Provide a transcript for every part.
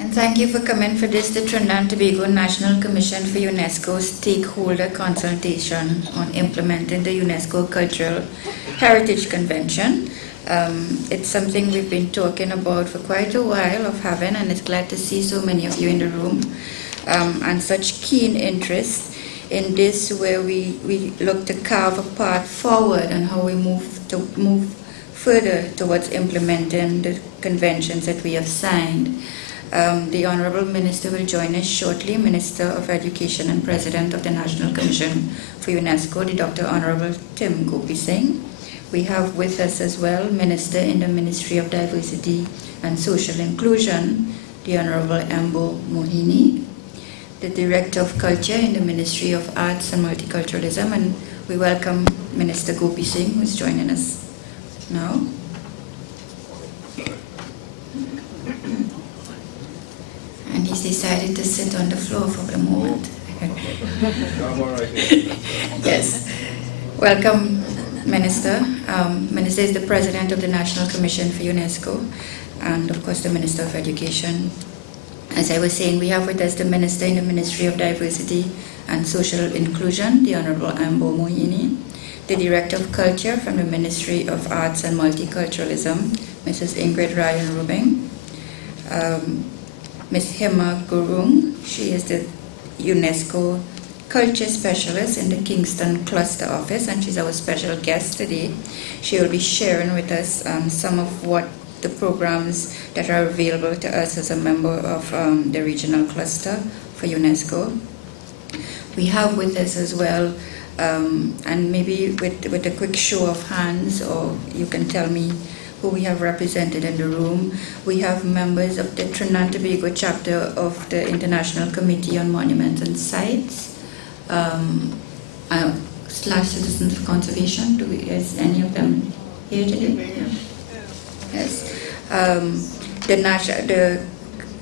And thank you for coming for this, the Trinidad and Tobago National Commission for UNESCO Stakeholder Consultation on implementing the UNESCO Cultural Heritage Convention. It's something we've been talking about for quite a while of having, and it's glad to see so many of you in the room and such keen interest in this, where we look to carve a path forward and how we move further towards implementing the conventions that we have signed. The Honourable Minister will join us shortly, Minister of Education and President of the National Commission for UNESCO, the Dr. Honourable Tim Gopi Singh. We have with us as well Minister in the Ministry of Diversity and Social Inclusion, the Honourable Embo Mohini, the Director of Culture in the Ministry of Arts and Multiculturalism, and we welcome Minister Gopi Singh, who is joining us now. And he's decided to sit on the floor for the moment. Yes. Welcome, Minister. Minister is the President of the National Commission for UNESCO, and of course the Minister of Education. As I was saying, we have with us the Minister in the Ministry of Diversity and Social Inclusion, the Honourable Embo Mohini, the Director of Culture from the Ministry of Arts and Multiculturalism, Mrs. Ingrid Ryan Rubing, Ms. Himalchuli Gurung. She is the UNESCO Culture Specialist in the Kingston Cluster Office, and she's our special guest today. She will be sharing with us some of what the programs that are available to us as a member of the regional cluster for UNESCO. We have with us as well, and maybe with a quick show of hands, or you can tell me who we have represented in the room. We have members of the Trinidad and Tobago chapter of the International Committee on Monuments and Sites, / Citizens for Conservation. Is any of them here today? Yes. The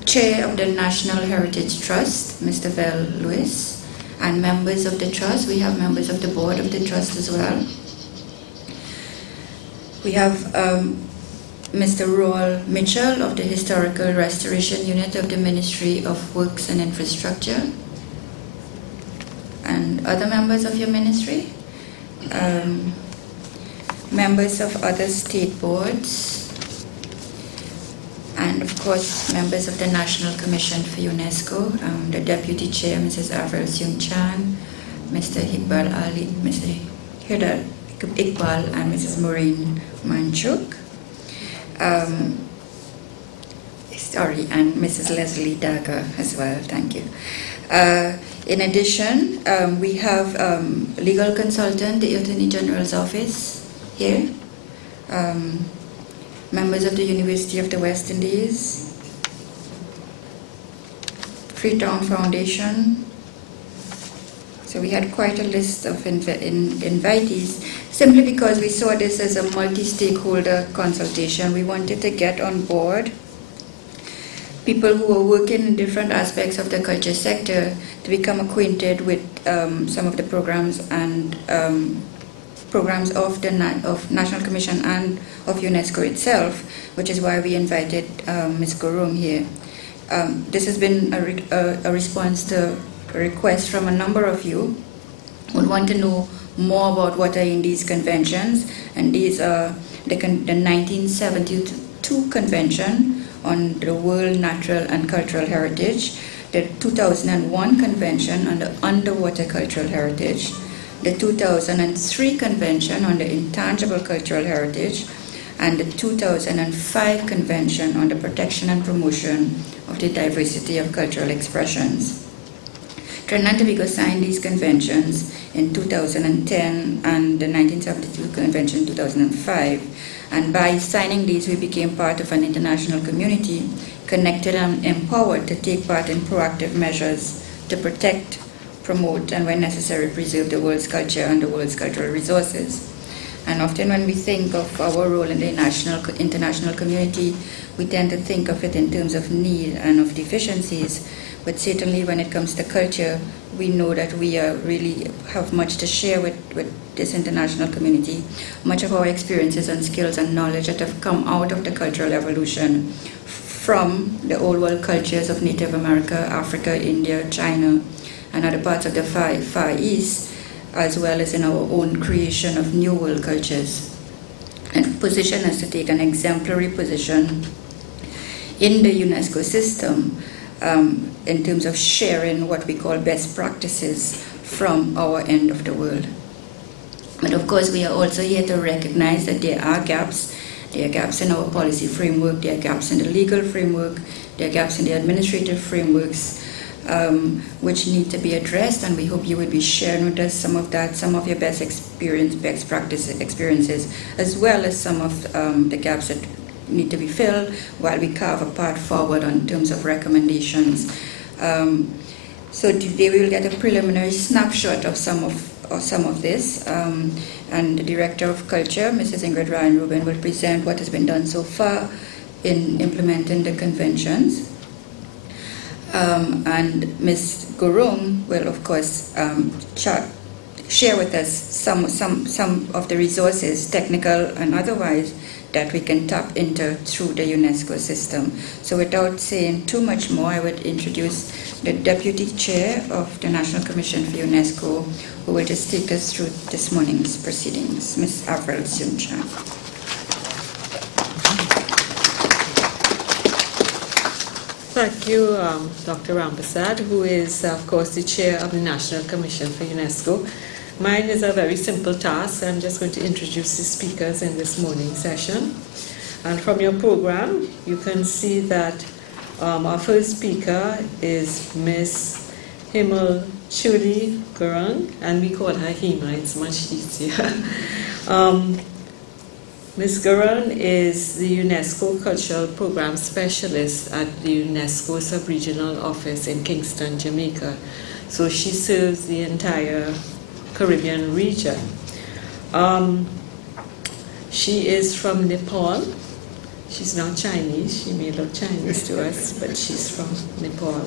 Chair of the National Heritage Trust, Mr. Vel Lewis, and members of the Trust. We have members of the Board of the Trust as well. We have Mr. Roel Mitchell of the Historical Restoration Unit of the Ministry of Works and Infrastructure, and other members of your ministry, members of other state boards, and of course members of the National Commission for UNESCO, the Deputy Chair, Mrs. Avril Seung Chan, Mr. Iqbal Ali, Mr. Hirdal Iqbal, and Mrs. Maureen Manchuk. And Mrs. Leslie Daga as well, thank you. In addition, we have legal consultant, the Attorney General's Office here, members of the University of the West Indies, Freetown Foundation. So we had quite a list of invitees, simply because we saw this as a multi-stakeholder consultation. We wanted to get on board people who are working in different aspects of the culture sector to become acquainted with some of the programs and programs of the National Commission and of UNESCO itself, which is why we invited Ms. Gurung here. This has been a response to a request from a number of you who want to know more about what are in these conventions, and these are the 1972 Convention on the World Natural and Cultural Heritage, the 2001 Convention on the Underwater Cultural Heritage, the 2003 Convention on the Intangible Cultural Heritage, and the 2005 Convention on the Protection and Promotion of the Diversity of Cultural Expressions. Trinidad and Tobago signed these conventions in 2010 and the 1972 Convention in 2005. And by signing these, we became part of an international community, connected and empowered to take part in proactive measures to protect, promote, and when necessary, preserve the world's culture and the world's cultural resources. And often when we think of our role in the international community, we tend to think of it in terms of need and of deficiencies. But certainly when it comes to culture, we know that we really have much to share with this international community. Much of our experiences and skills and knowledge that have come out of the cultural evolution from the old world cultures of Native America, Africa, India, China, and other parts of the Far East, as well as in our own creation of new world cultures, and position us to take an exemplary position in the UNESCO system in terms of sharing what we call best practices from our end of the world. But of course, we are also here to recognize that there are gaps. There are gaps in our policy framework, there are gaps in the legal framework, there are gaps in the administrative frameworks, which need to be addressed, and we hope you will be sharing with us some of that, some of your best practice experiences, as well as some of the gaps that need to be filled while we carve a path forward in terms of recommendations. So today we will get a preliminary snapshot of some of this, and the Director of Culture, Mrs. Ingrid Ryan Rubin, will present what has been done so far in implementing the conventions. And Ms. Gurung will, of course, share with us some of the resources, technical and otherwise, that we can tap into through the UNESCO system. So without saying too much more, I would introduce the Deputy Chair of the National Commission for UNESCO, who will just take us through this morning's proceedings, Ms. Avril Suncha. Thank you, Dr. Rampersad, who is, of course, the Chair of the National Commission for UNESCO. Mine is a very simple task. I'm just going to introduce the speakers in this morning's session. And from your program, you can see that our first speaker is Ms. Himalchuli Gurung, and we call her Hima, it's much easier. Ms. Gurung is the UNESCO Cultural Programme Specialist at the UNESCO Sub-Regional Office in Kingston, Jamaica. So she serves the entire Caribbean region. She is from Nepal. She's not Chinese. She may look Chinese to us, but she's from Nepal.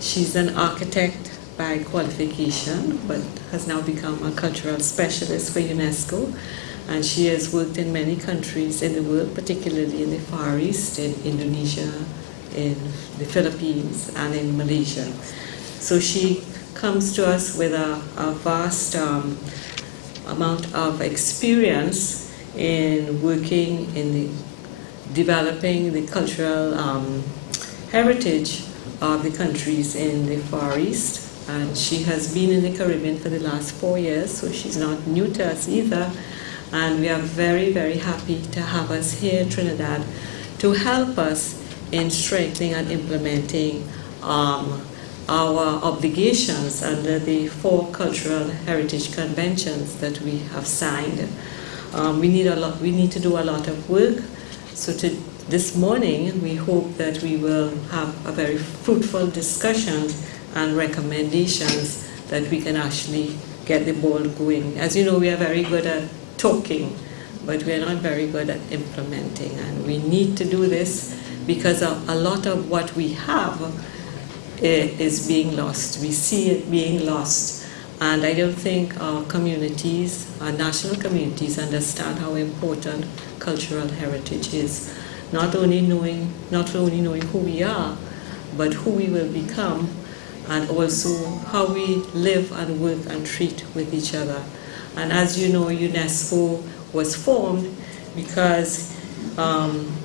She's an architect by qualification, but has now become a cultural specialist for UNESCO. And she has worked in many countries in the world, particularly in the Far East, in Indonesia, in the Philippines, and in Malaysia. So she comes to us with a vast amount of experience in working in developing the cultural heritage of the countries in the Far East. And she has been in the Caribbean for the last 4 years, so she's not new to us either. And we are very, very happy to have us here in Trinidad to help us in strengthening and implementing our obligations under the 4 Cultural Heritage Conventions that we have signed. We need to do a lot of work. So this morning, we hope that we will have a very fruitful discussion and recommendations that we can actually get the ball going. As you know, we are very good at talking, but we are not very good at implementing. And we need to do this because a lot of what we have is being lost. We see it being lost. And I don't think our communities, our national communities, understand how important cultural heritage is. Not only knowing who we are, but who we will become, and also how we live and work and treat with each other. And as you know, UNESCO was formed because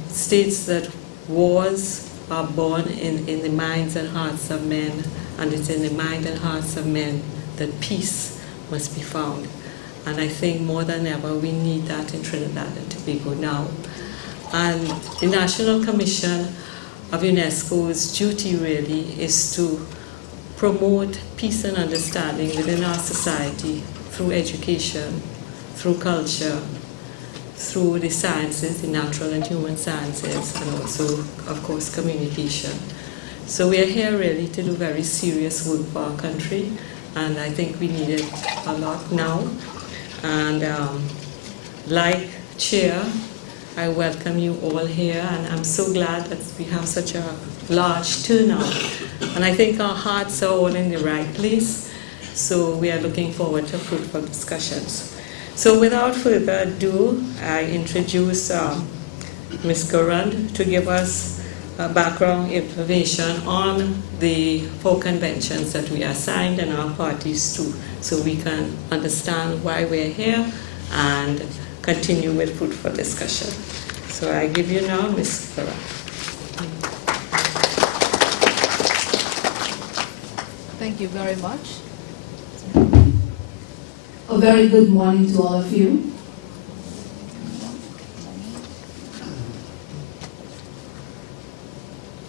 states that wars are born in the minds and hearts of men, and it's in the mind and hearts of men that peace must be found. And I think more than ever we need that in Trinidad and Tobago now. And the National Commission of UNESCO's duty really is to promote peace and understanding within our society through education, through culture, through the sciences, the natural and human sciences, and also, of course, communication. So we are here really to do very serious work for our country, and I think we need it a lot now. And like Chair, I welcome you all here, and I'm so glad that we have such a large turnout. And I think our hearts are all in the right place, so we are looking forward to fruitful discussions. So without further ado, I introduce Ms. Gurung to give us background information on the 4 conventions that we are signed and our parties to, so we can understand why we're here and continue with fruitful discussion. So I give you now Ms. Farah. Thank you very much. A very good morning to all of you.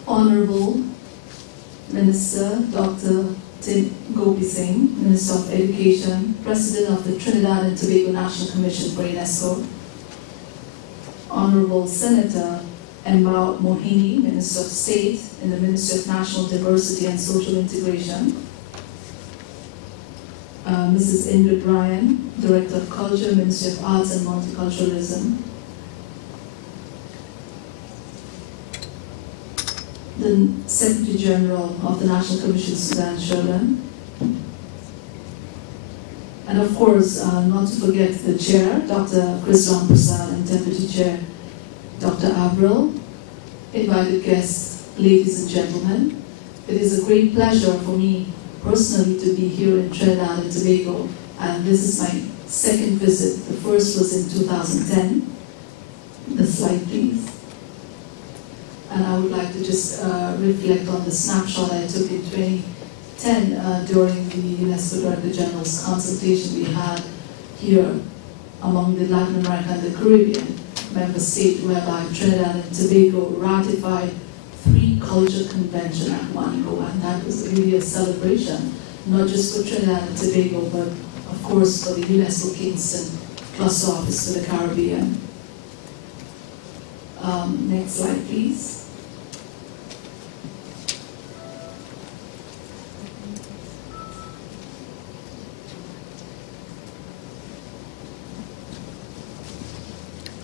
Honorable Minister Dr. Tim Gopi Singh, Minister of Education, President of the Trinidad and Tobago National Commission for UNESCO, Honorable Senator Mbao Mohini, Minister of State in the Ministry of National Diversity and Social Integration, Mrs. Ingrid Ryan, Director of Culture, Ministry of Arts and Multiculturalism, the Secretary General of the National Commission, Suzanne Sherlin, and of course, not to forget the Chair, Dr. Chris Prasad, and Deputy Chair, Dr. Avril, invited guests, ladies and gentlemen. It is a great pleasure for me personally to be here in Trinidad and Tobago, and this is my second visit. The first was in 2010. The slide, please. And I would like to just reflect on the snapshot I took in 2010 during the UNESCO Director General's consultation we had here among the Latin America and the Caribbean member state, whereby Trinidad and Tobago ratified 3 culture conventions at one go, and that was really a celebration, not just for Trinidad and Tobago, but of course for the UNESCO Kingston Cluster Office for the Caribbean. Next slide, please.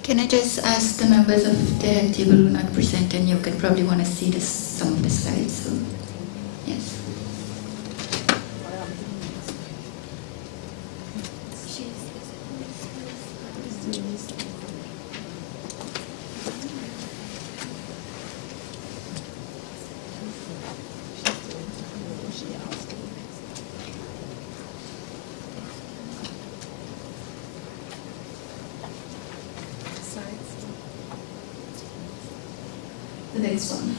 Can I just ask the members of the table who are not presenting, you could probably want to see this, some of the slides, so yes. The next one.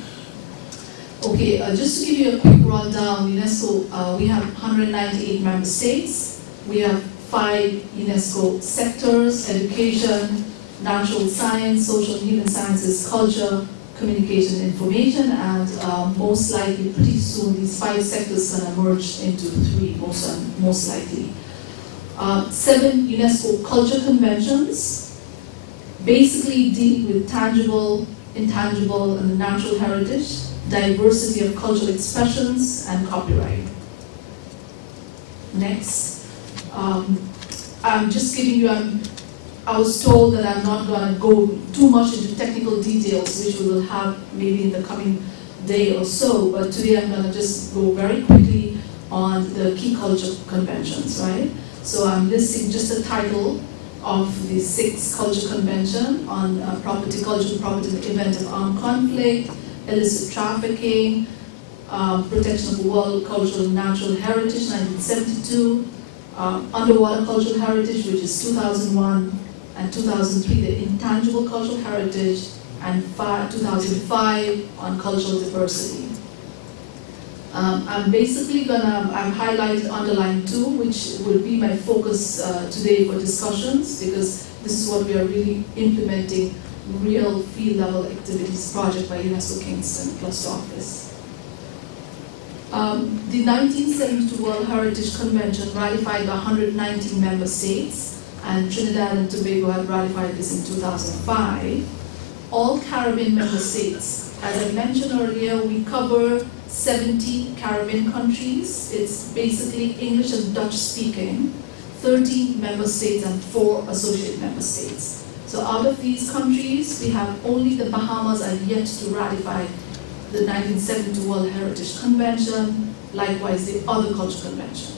Okay, just to give you a quick rundown, UNESCO, we have 198 member states. We have 5 UNESCO sectors: education, natural science, social and human sciences, culture, communication, information, and most likely, pretty soon, these 5 sectors can emerge into 3, most likely. 7 UNESCO Culture Conventions, basically dealing with tangible, intangible, and natural heritage, diversity of cultural expressions, and copyright. Next, I'm just giving you, I was told that I'm not going to go too much into technical details, which we will have maybe in the coming day or so, but today I'm going to just go very quickly on the key culture conventions, right? So I'm listing just the title of the 6th Culture Convention on property, cultural property in the event of armed conflict, illicit trafficking, protection of the world cultural and natural heritage, 1972, underwater cultural heritage, which is 2001, and 2003, the intangible cultural heritage, and 2005 on cultural diversity. I'm basically I've highlighted underline 2, which will be my focus today for discussions, because this is what we are really implementing, real field level activities project by UNESCO Kingston Cluster Office. The 1972 World Heritage Convention ratified by 119 member states, and Trinidad and Tobago had ratified this in 2005. All Caribbean member states, as I mentioned earlier, we cover 70 Caribbean countries. It's basically English and Dutch speaking, 13 member states and 4 associate member states. So out of these countries, we have only the Bahamas are yet to ratify the 1972 World Heritage Convention, likewise the other culture convention.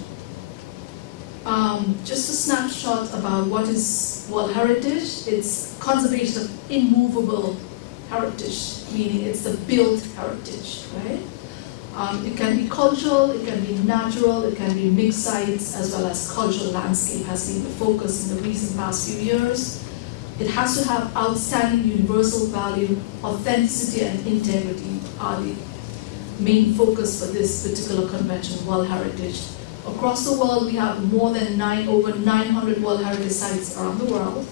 Just a snapshot about what is World Heritage. It's conservation of immovable heritage, meaning it's the built heritage, right? It can be cultural, it can be natural, it can be mixed sites, as well as cultural landscape has been the focus in the recent past few years. It has to have outstanding universal value, authenticity and integrity are the main focus for this particular convention, World Heritage. Across the world, we have over 900 World Heritage sites around the world.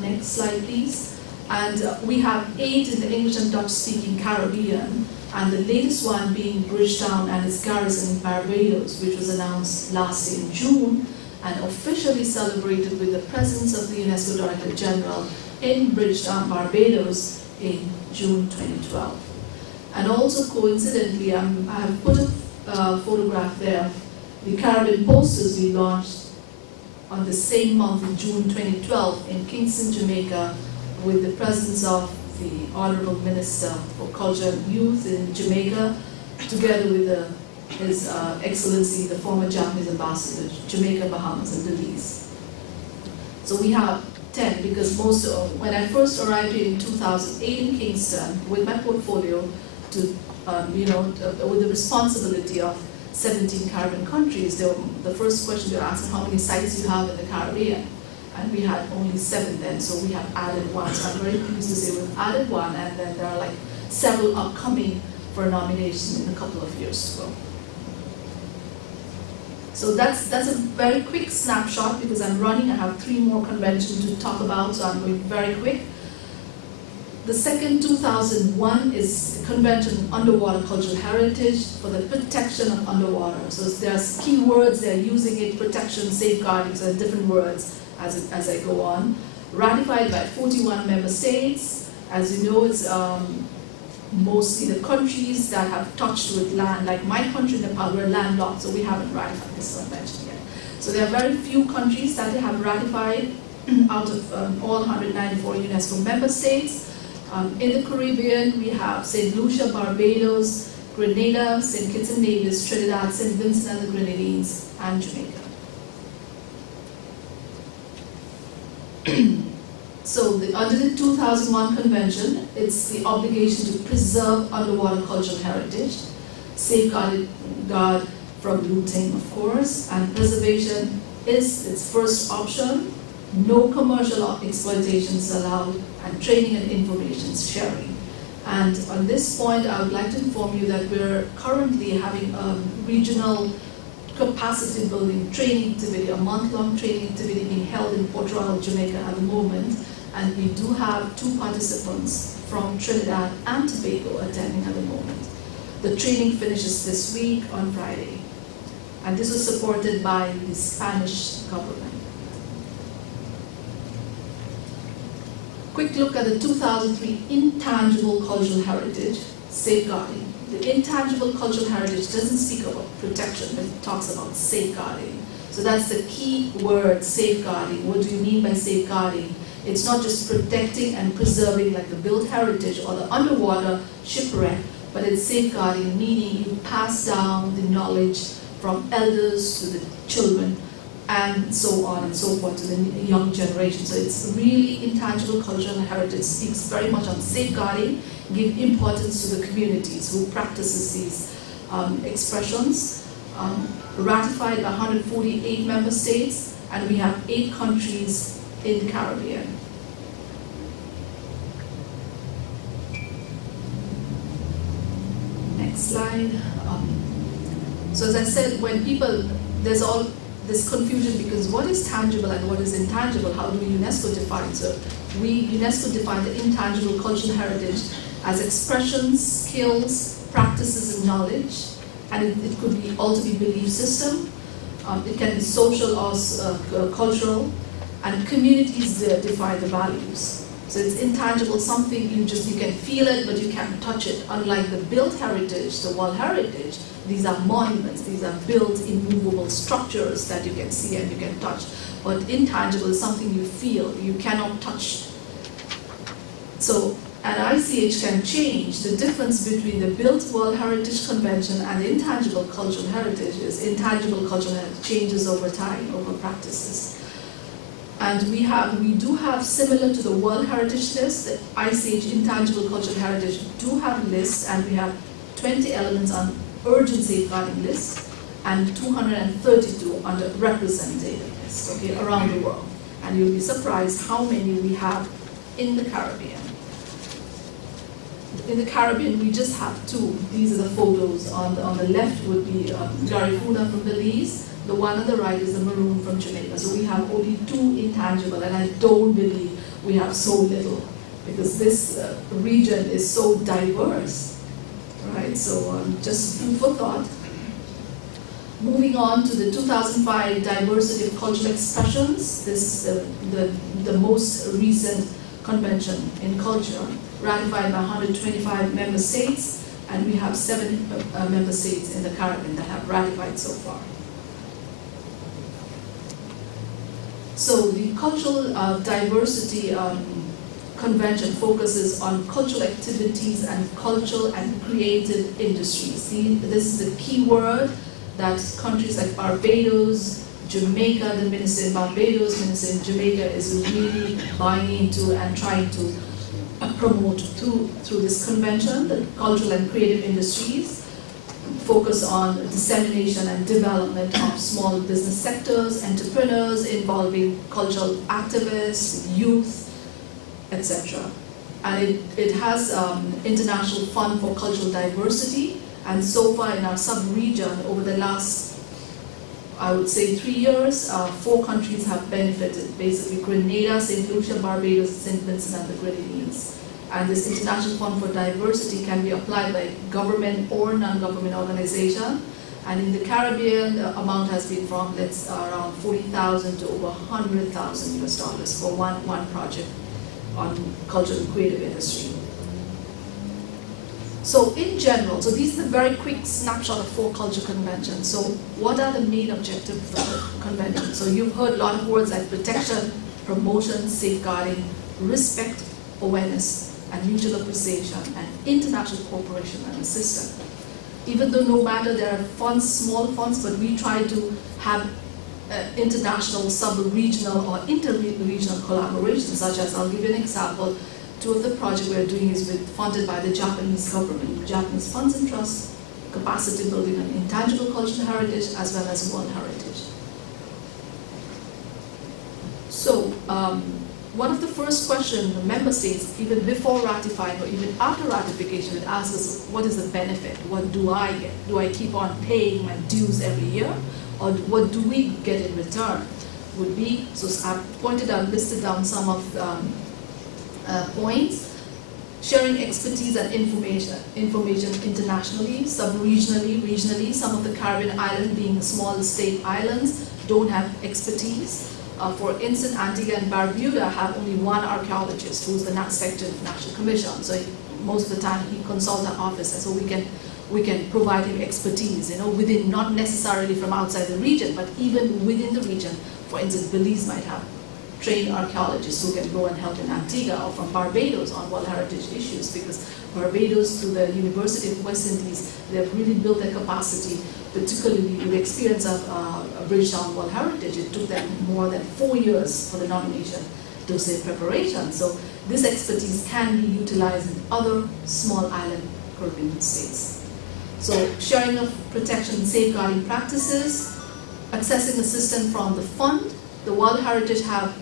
Next slide, please. And we have 8 in the English and Dutch-speaking Caribbean, and the latest one being Bridgetown and its garrison in Barbados, which was announced last in June and officially celebrated with the presence of the UNESCO Director General in Bridgetown, Barbados in June 2012. And also coincidentally, I have put a photograph there. The Caribbean posters we launched on the same month in June 2012 in Kingston, Jamaica, with the presence of the Honorable Minister for Culture and Youth in Jamaica, together with His Excellency, the former Japanese Ambassador, Jamaica, Bahamas, and Belize. So we have 10, because when I first arrived here in 2008 in Kingston with my portfolio, with the responsibility of 17 Caribbean countries, the first question they were asking, how many sites you have in the Caribbean? And we had only 7 then, so we have added 1. So I'm very pleased to say we've added 1, and then there are like several upcoming for nomination in a couple of years to go. So that's a very quick snapshot, because I'm running. I have 3 more conventions to talk about, so I'm going very quick. The second, 2001, is the Convention on Underwater Cultural Heritage for the protection of underwater. So there's key words, they're using it, protection, safeguarding, so different words as I go on. Ratified by 41 member states. As you know, it's mostly the countries that have touched with land, like my country, Nepal, we're landlocked, so we haven't ratified this convention yet. So there are very few countries that have ratified out of all 194 UNESCO member states. In the Caribbean, we have St. Lucia, Barbados, Grenada, St. Kitts and Nevis, Trinidad, St. Vincent and the Grenadines, and Jamaica. So under the 2001 convention, it's the obligation to preserve underwater cultural heritage, safeguard from looting, of course, and preservation is its first option. No commercial exploitations allowed, and training and information sharing. And on this point, I would like to inform you that we're currently having a regional capacity building training activity, a month-long training activity being held in Port Royal, Jamaica at the moment. And we do have 2 participants from Trinidad and Tobago attending at the moment. The training finishes this week on Friday. And this was supported by the Spanish government. Quick look at the 2003 Intangible Cultural Heritage Safeguarding. The intangible cultural heritage doesn't speak about protection, but it talks about safeguarding. So that's the key word, safeguarding. What do you mean by safeguarding? It's not just protecting and preserving like the built heritage or the underwater shipwreck, but it's safeguarding, meaning you pass down the knowledge from elders to the children, and so on and so forth to the young generation. So it's really intangible cultural heritage, speaks very much on safeguarding, give importance to the communities who practices these expressions. Ratified by 148 member states, and we have 8 countries in the Caribbean. Next slide. So as I said, when people, there's all this confusion because what is tangible and what is intangible? How do UNESCO define? So UNESCO define the intangible cultural heritage as expressions, skills, practices, and knowledge. And it could be also be belief system. It can be social or cultural. And communities define the values. So it's intangible, something you can feel it, but you can't touch it. Unlike the built heritage, the world heritage, these are monuments, these are built, immovable structures that you can see and you can touch. But intangible is something you feel, you cannot touch. So, and ICH can change. The difference between the built World Heritage Convention and the intangible cultural heritage is intangible cultural heritage changes over time, over practices. And we do have, similar to the World Heritage List, the Ice Age Intangible Cultural Heritage do have lists, and we have 20 elements on urgent safeguarding list and 232 on the representative list, okay, around the world. And you'll be surprised how many we have in the Caribbean. In the Caribbean, we just have 2. These are the photos. On the left would be Garifuna from Belize. The one on the right is the maroon from Jamaica. So we have only 2 intangible, and I don't believe we have so little, because this region is so diverse, right? So just food for thought. Moving on to the 2005 Diversity of Cultural Expressions. This is the most recent convention in culture, ratified by 125 member states, and we have 7 member states in the Caribbean that have ratified so far. So the Cultural Diversity Convention focuses on cultural activities and cultural and creative industries. This is the key word that countries like Barbados, Jamaica, the minister in Barbados, minister in Jamaica is really buying into and trying to promote through this convention. The cultural and creative industries focus on dissemination and development of small business sectors, entrepreneurs involving cultural activists, youth, etc. And it has International Fund for Cultural Diversity, and so far in our sub-region, over the last, I would say, 3 years, 4 countries have benefited, basically Grenada, St. Lucia, Barbados, St. Vincent, and the Grenadines. And this International Fund for Diversity can be applied by government or non-government organization. And in the Caribbean, the amount has been from around 40,000 to over 100,000 US dollars for one project on cultural and creative industry. So in general, so these are the very quick snapshot of 4 culture conventions. So what are the main objectives of the convention? So you've heard a lot of words like protection, promotion, safeguarding, respect, awareness, and mutual appreciation, and international cooperation and assistance. Even though no matter there are funds, small funds, but we try to have international, sub-regional, or inter-regional collaboration, such as, I'll give you an example, 2 of the projects we're doing is funded by the Japanese government, Japanese Funds and Trusts, capacity building on intangible cultural heritage, as well as world heritage. So, one of the first questions the member states, even before ratifying or even after ratification, would ask us, what is the benefit? What do I get? Do I keep on paying my dues every year? Or what do we get in return? Would be, so I've pointed out, listed down some of points. Sharing expertise and information internationally, sub-regionally, regionally. Some of the Caribbean islands, being small state islands, don't have expertise. For instance, Antigua and Barbuda have only 1 archaeologist who's the Secretary of the National Commission. So most of the time he consults our office, and so we can provide him expertise, within, not necessarily from outside the region, but even within the region. For instance, Belize might have trained archaeologists who can go and help in Antigua, or from Barbados on World Heritage issues, because Barbados, through the University of West Indies, they've really built their capacity, particularly with the experience of Bridgetown World Heritage. It took them more than 4 years for the nomination dossier preparation. So this expertise can be utilized in other small island Caribbean states. So sharing of protection and safeguarding practices, accessing assistance from the fund. The World Heritage have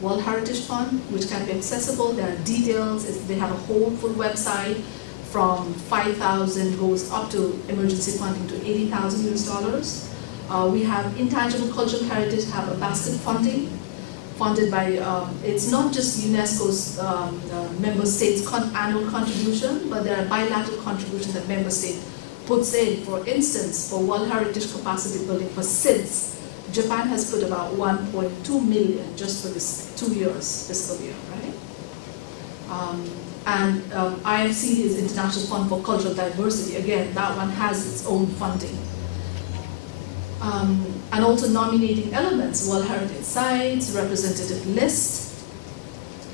World Heritage Fund, which can be accessible. There are details. They have a whole full website. From 5,000 goes up to emergency funding to 80,000 US dollars. We have Intangible Cultural Heritage have a basket funding, funded by, it's not just UNESCO's member states' annual contribution, but there are bilateral contributions that member state puts in. For instance, for World Heritage capacity building for SIDS, Japan has put about 1.2 million just for this 2 years, fiscal year, right? IFC is International Fund for Cultural Diversity. Again, that one has its own funding. And also nominating elements, World Heritage Sites, representative list,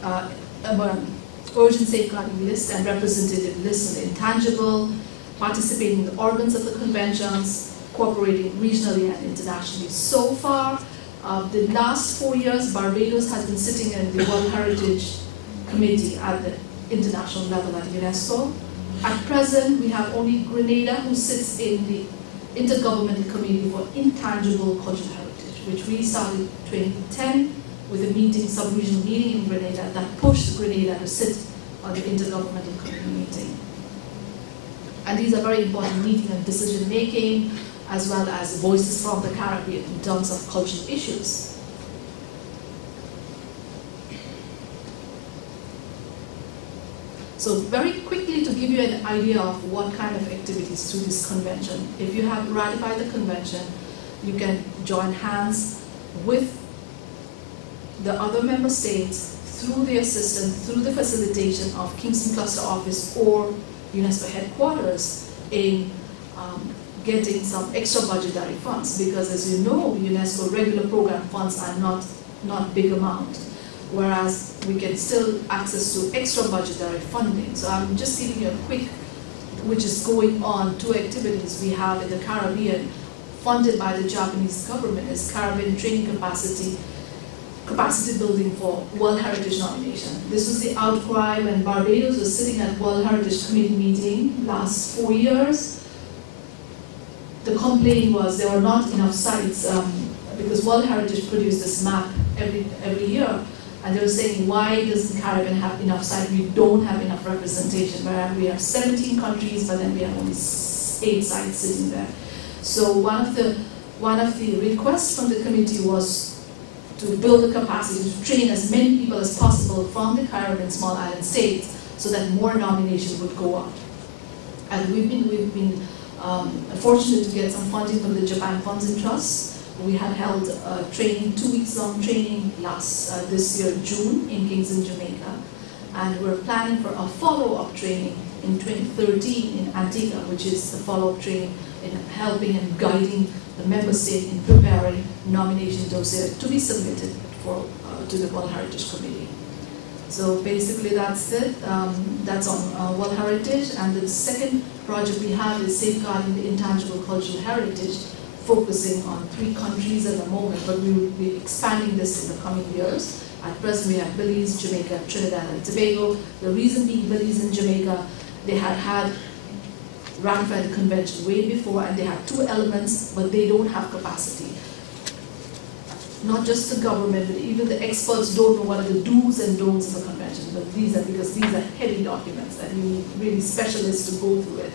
urgent safeguarding list, and representative list of the intangible, participating in the organs of the conventions, cooperating regionally and internationally. So far, The last 4 years, Barbados has been sitting in the World Heritage Committee at the international level at UNESCO. At present, we have only Grenada who sits in the Intergovernmental Committee for Intangible Cultural Heritage, which we started in 2010 with a meeting, sub-regional meeting in Grenada that pushed Grenada to sit on the Intergovernmental Committee meeting. And these are very important meetings and decision making, as well as voices from the Caribbean in terms of cultural issues. So very quickly, to give you an idea of what kind of activities through this convention, if you have ratified the convention, you can join hands with the other member states through the assistance, through the facilitation of Kingston Cluster Office or UNESCO headquarters in getting some extra budgetary funds, because as you know, UNESCO regular program funds are not big amount, whereas we can still access to extra budgetary funding. So I'm just giving you a quick, which is going on, 2 activities we have in the Caribbean funded by the Japanese government is Caribbean Training Capacity building for World Heritage nomination. This was the outcry when Barbados was sitting at World Heritage Committee meeting last 4 years. The complaint was there were not enough sites because World Heritage produced this map every year, and they were saying, why does the Caribbean have enough sites? We don't have enough representation. Whereas we have 17 countries, but then we have only 8 sites sitting there. So one of the requests from the committee was to build the capacity to train as many people as possible from the Caribbean small island states, so that more nominations would go up. And we've been fortunate to get some funding from the Japan Funds and Trusts. We had held a training, 2 weeks long training this year, June, in Kingston, Jamaica. And we're planning for a follow-up training in 2013 in Antigua, which is the follow-up training in helping and guiding the member state in preparing nomination dossier to be submitted to the World Heritage Committee. So basically that's it. That's on World Heritage. And the second project we have is safeguarding the intangible cultural heritage, focusing on 3 countries at the moment, but we will be expanding this in the coming years. At present, we have Belize, Jamaica, Trinidad and Tobago. The reason being Belize and Jamaica, they had ratified the convention way before, and they have 2 elements, but they don't have capacity. Not just the government, but even the experts don't know what are the do's and don'ts of the convention. But because these are heavy documents that you need really specialists to go through it.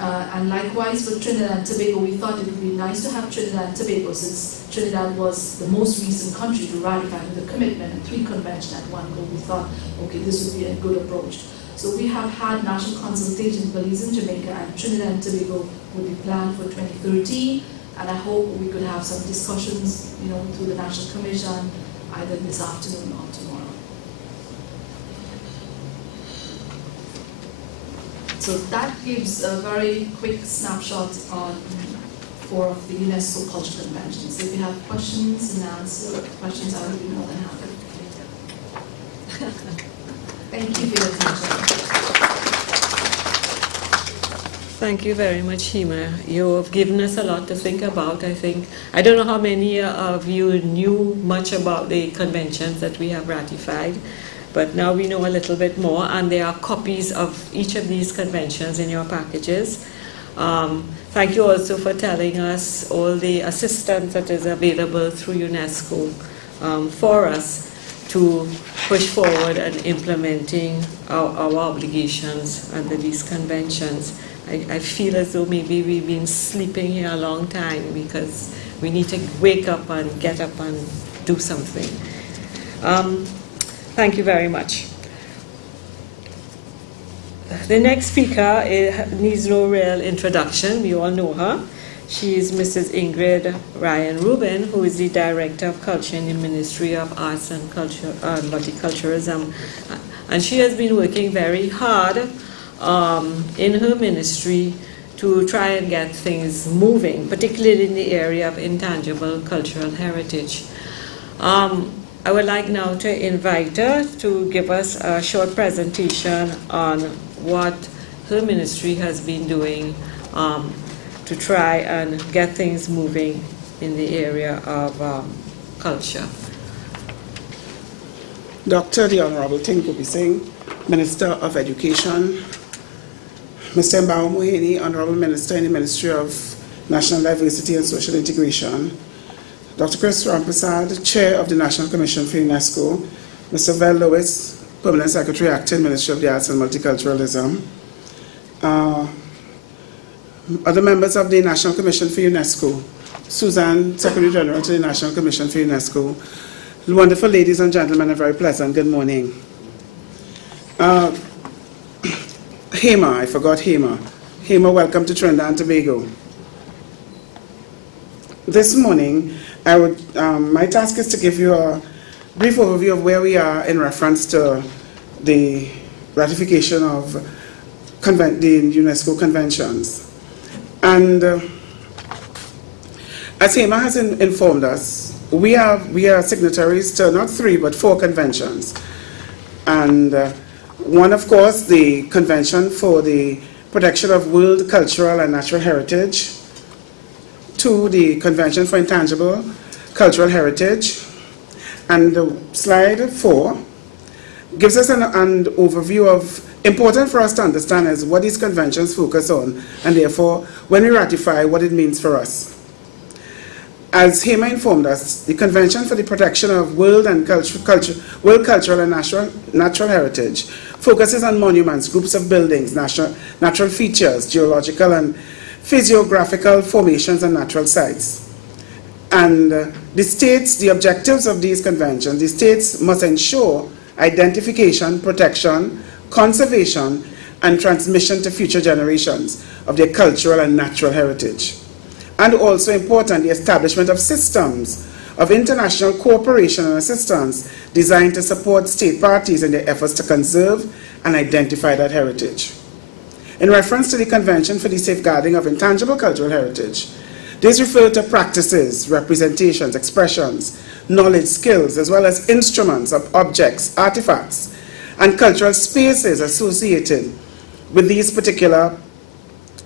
And likewise for Trinidad and Tobago, we thought it would be nice to have Trinidad and Tobago, since Trinidad was the most recent country to ratify with a commitment and 3 conventions at one go. We thought, okay, this would be a good approach. So we have had national consultation in Belize and Jamaica, and Trinidad and Tobago will be planned for 2013. And I hope we could have some discussions, through the National Commission, either this afternoon or tomorrow. So that gives a very quick snapshot on 4 of the UNESCO Culture Conventions. So if you have questions and questions, I would be more than happy. Thank you for your attention. Thank you very much, Hima. You have given us a lot to think about, I think. I don't know how many of you knew much about the conventions that we have ratified, but now we know a little bit more, and there are copies of each of these conventions in your packages. Thank you also for telling us all the assistance that is available through UNESCO for us to push forward and implementing our obligations under these conventions. I feel as though maybe we've been sleeping here a long time, because we need to wake up and get up and do something. Thank you very much. The next speaker needs no real introduction. We all know her. She is Mrs. Ingrid Ryan Rubin, who is the Director of Culture in the Ministry of Arts and Culture and Multiculturalism. And she has been working very hard in her ministry to try and get things moving, particularly in the area of intangible cultural heritage. I would like now to invite her to give us a short presentation on what her ministry has been doing to try and get things moving in the area of culture. Dr. the Honorable Tinkobi Singh, Minister of Education, Mr. Mbao Mohini, Honorable Minister in the Ministry of National Diversity and Social Integration, Dr. Chris Ramprasad, Chair of the National Commission for UNESCO, Mr. Vel Lewis, Permanent Secretary Acting, Ministry of the Arts and Multiculturalism, other members of the National Commission for UNESCO, Suzanne, Secretary General to the National Commission for UNESCO, wonderful ladies and gentlemen, a very pleasant good morning. Hema, I forgot Hema. Hema, welcome to Trinidad and Tobago. This morning, my task is to give you a brief overview of where we are in reference to the ratification of the UNESCO conventions. And as Hema has informed us, we are signatories to not 3 but 4 conventions. And one, of course, the Convention for the Protection of World Cultural and Natural Heritage. 2, the Convention for Intangible Cultural Heritage. And slide 4 gives us an overview of, important for us to understand is what these conventions focus on, and therefore, when we ratify, what it means for us. As Hema informed us, the Convention for the Protection of World Cultural and Natural Heritage focuses on monuments, groups of buildings, natural features, geological and physiographical formations, and natural sites. And the objectives of these conventions, the states must ensure identification, protection, conservation, and transmission to future generations of their cultural and natural heritage. And also important, the establishment of systems of international cooperation and assistance designed to support state parties in their efforts to conserve and identify that heritage. In reference to the Convention for the Safeguarding of Intangible Cultural Heritage, these refer to practices, representations, expressions, knowledge, skills, as well as instruments of objects, artifacts, and cultural spaces associated with these particular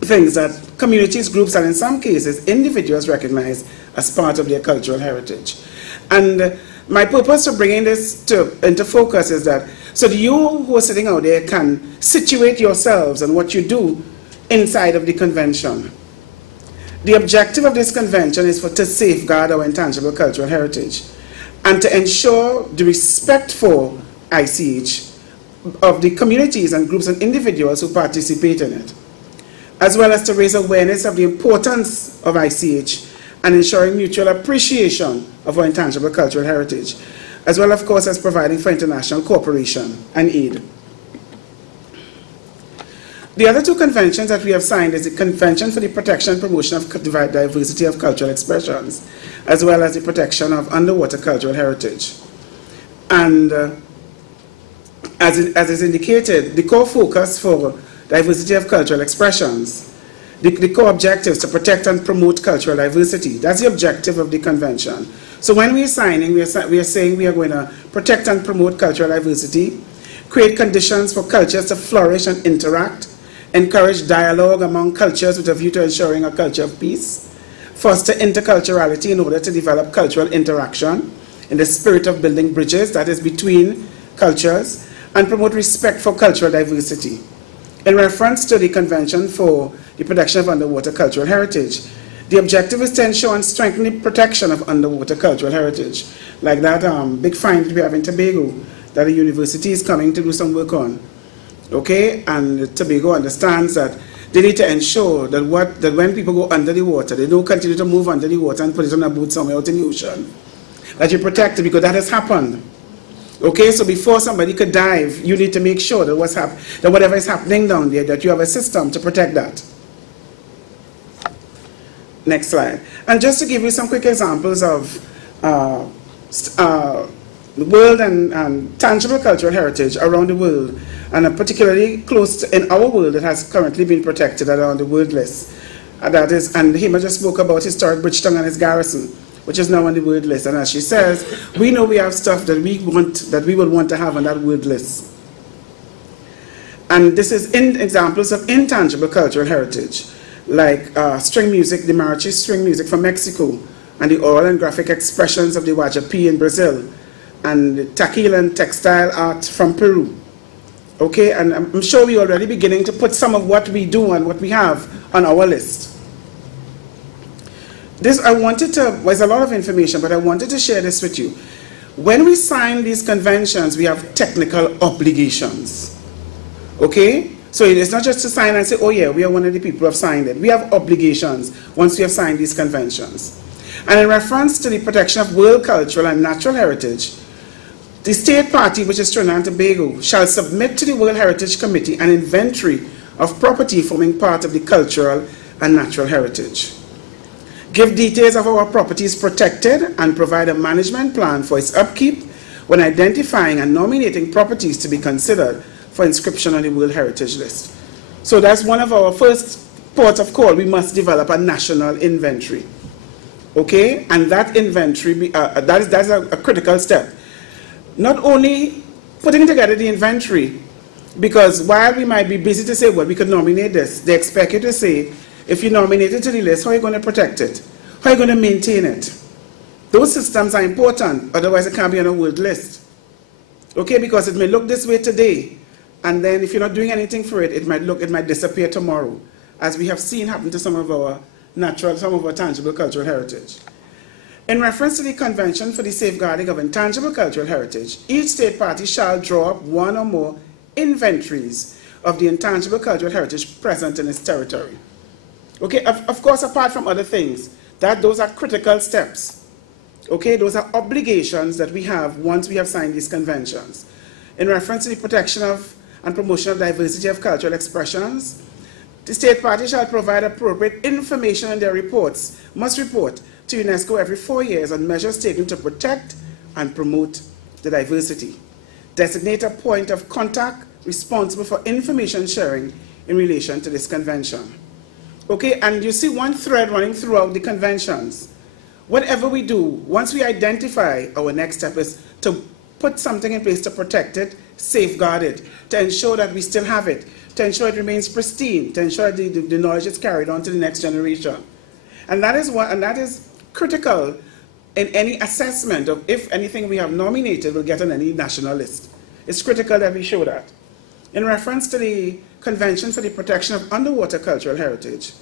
things that communities, groups, and in some cases, individuals recognize as part of their cultural heritage. And my purpose of bringing this into focus is that so that you who are sitting out there can situate yourselves and what you do inside of the convention. The objective of this convention is to safeguard our intangible cultural heritage and to ensure the respect for ICH of the communities and groups and individuals who participate in it, as well as to raise awareness of the importance of ICH and ensuring mutual appreciation of our intangible cultural heritage, as well, of course, as providing for international cooperation and aid. The other 2 conventions that we have signed is the Convention for the Protection and Promotion of Diversity of Cultural Expressions, as well as the protection of underwater cultural heritage. And as is indicated, the core focus for diversity of cultural expressions, the core objectives to protect and promote cultural diversity. That's the objective of the convention. So when we're signing, we are saying we are going to protect and promote cultural diversity, create conditions for cultures to flourish and interact, encourage dialogue among cultures with a view to ensuring a culture of peace, foster interculturality in order to develop cultural interaction in the spirit of building bridges, that is between cultures, and promote respect for cultural diversity. In reference to the Convention for the Protection of Underwater Cultural Heritage, the objective is to ensure and strengthen the protection of underwater cultural heritage, like that big find that we have in Tobago that the university is coming to do some work on. Okay, and Tobago understands that they need to ensure that when people go under the water, they don't continue to move under the water and put it on a boat somewhere out in the ocean. That you protect it, because that has happened. Okay, so before somebody could dive, you need to make sure that whatever is happening down there, that you have a system to protect that. Next slide. And just to give you some quick examples of world and tangible cultural heritage around the world, and particularly close in our world that has currently been protected around the world list. That is, and Hema just spoke about historic Bridgetown and its garrison, which is now on the word list. And as she says, we know we have stuff that we would want to have on that word list. And this is examples of intangible cultural heritage, like string music, the mariachi string music from Mexico, and the oral and graphic expressions of the Wajapi in Brazil, and the tactile and textile art from Peru. Okay, and I'm sure we're already beginning to put some of what we do and what we have on our list. This, was a lot of information, but I wanted to share this with you. When we sign these conventions, we have technical obligations. Okay? So it's not just to sign and say, oh yeah, we are one of the people who have signed it. We have obligations once we have signed these conventions. And in reference to the protection of world cultural and natural heritage, the state party, which is Trinidad and Tobago, shall submit to the World Heritage Committee an inventory of property forming part of the cultural and natural heritage. Give details of our properties protected and provide a management plan for its upkeep when identifying and nominating properties to be considered for inscription on the World Heritage List. So that's one of our first ports of call. We must develop a national inventory. Okay? And that inventory, that's a critical step. Not only putting together the inventory, because while we might be busy to say, well, we could nominate this, they expect you to say, if you nominate it to the list, how are you going to protect it? How are you going to maintain it? Those systems are important, otherwise it can't be on a world list. Okay, because it may look this way today, and then if you're not doing anything for it, it might disappear tomorrow, as we have seen happen to some of our tangible cultural heritage. In reference to the Convention for the Safeguarding of Intangible Cultural Heritage, each state party shall draw up one or more inventories of the intangible cultural heritage present in its territory. Okay, of course, apart from other things, those are critical steps. Okay, those are obligations that we have once we have signed these conventions. In reference to the protection of and promotion of diversity of cultural expressions, the state party shall provide appropriate information in their reports, must report to UNESCO every 4 years on measures taken to protect and promote the diversity. Designate a point of contact responsible for information sharing in relation to this convention. Okay, and you see one thread running throughout the conventions. Whatever we do, once we identify, our next step is to put something in place to protect it, safeguard it, to ensure that we still have it, to ensure it remains pristine, to ensure that the knowledge is carried on to the next generation. And that is critical in any assessment of if anything we have nominated will get on any national list. It's critical that we show that. In reference to the Convention for the Protection of Underwater Cultural Heritage,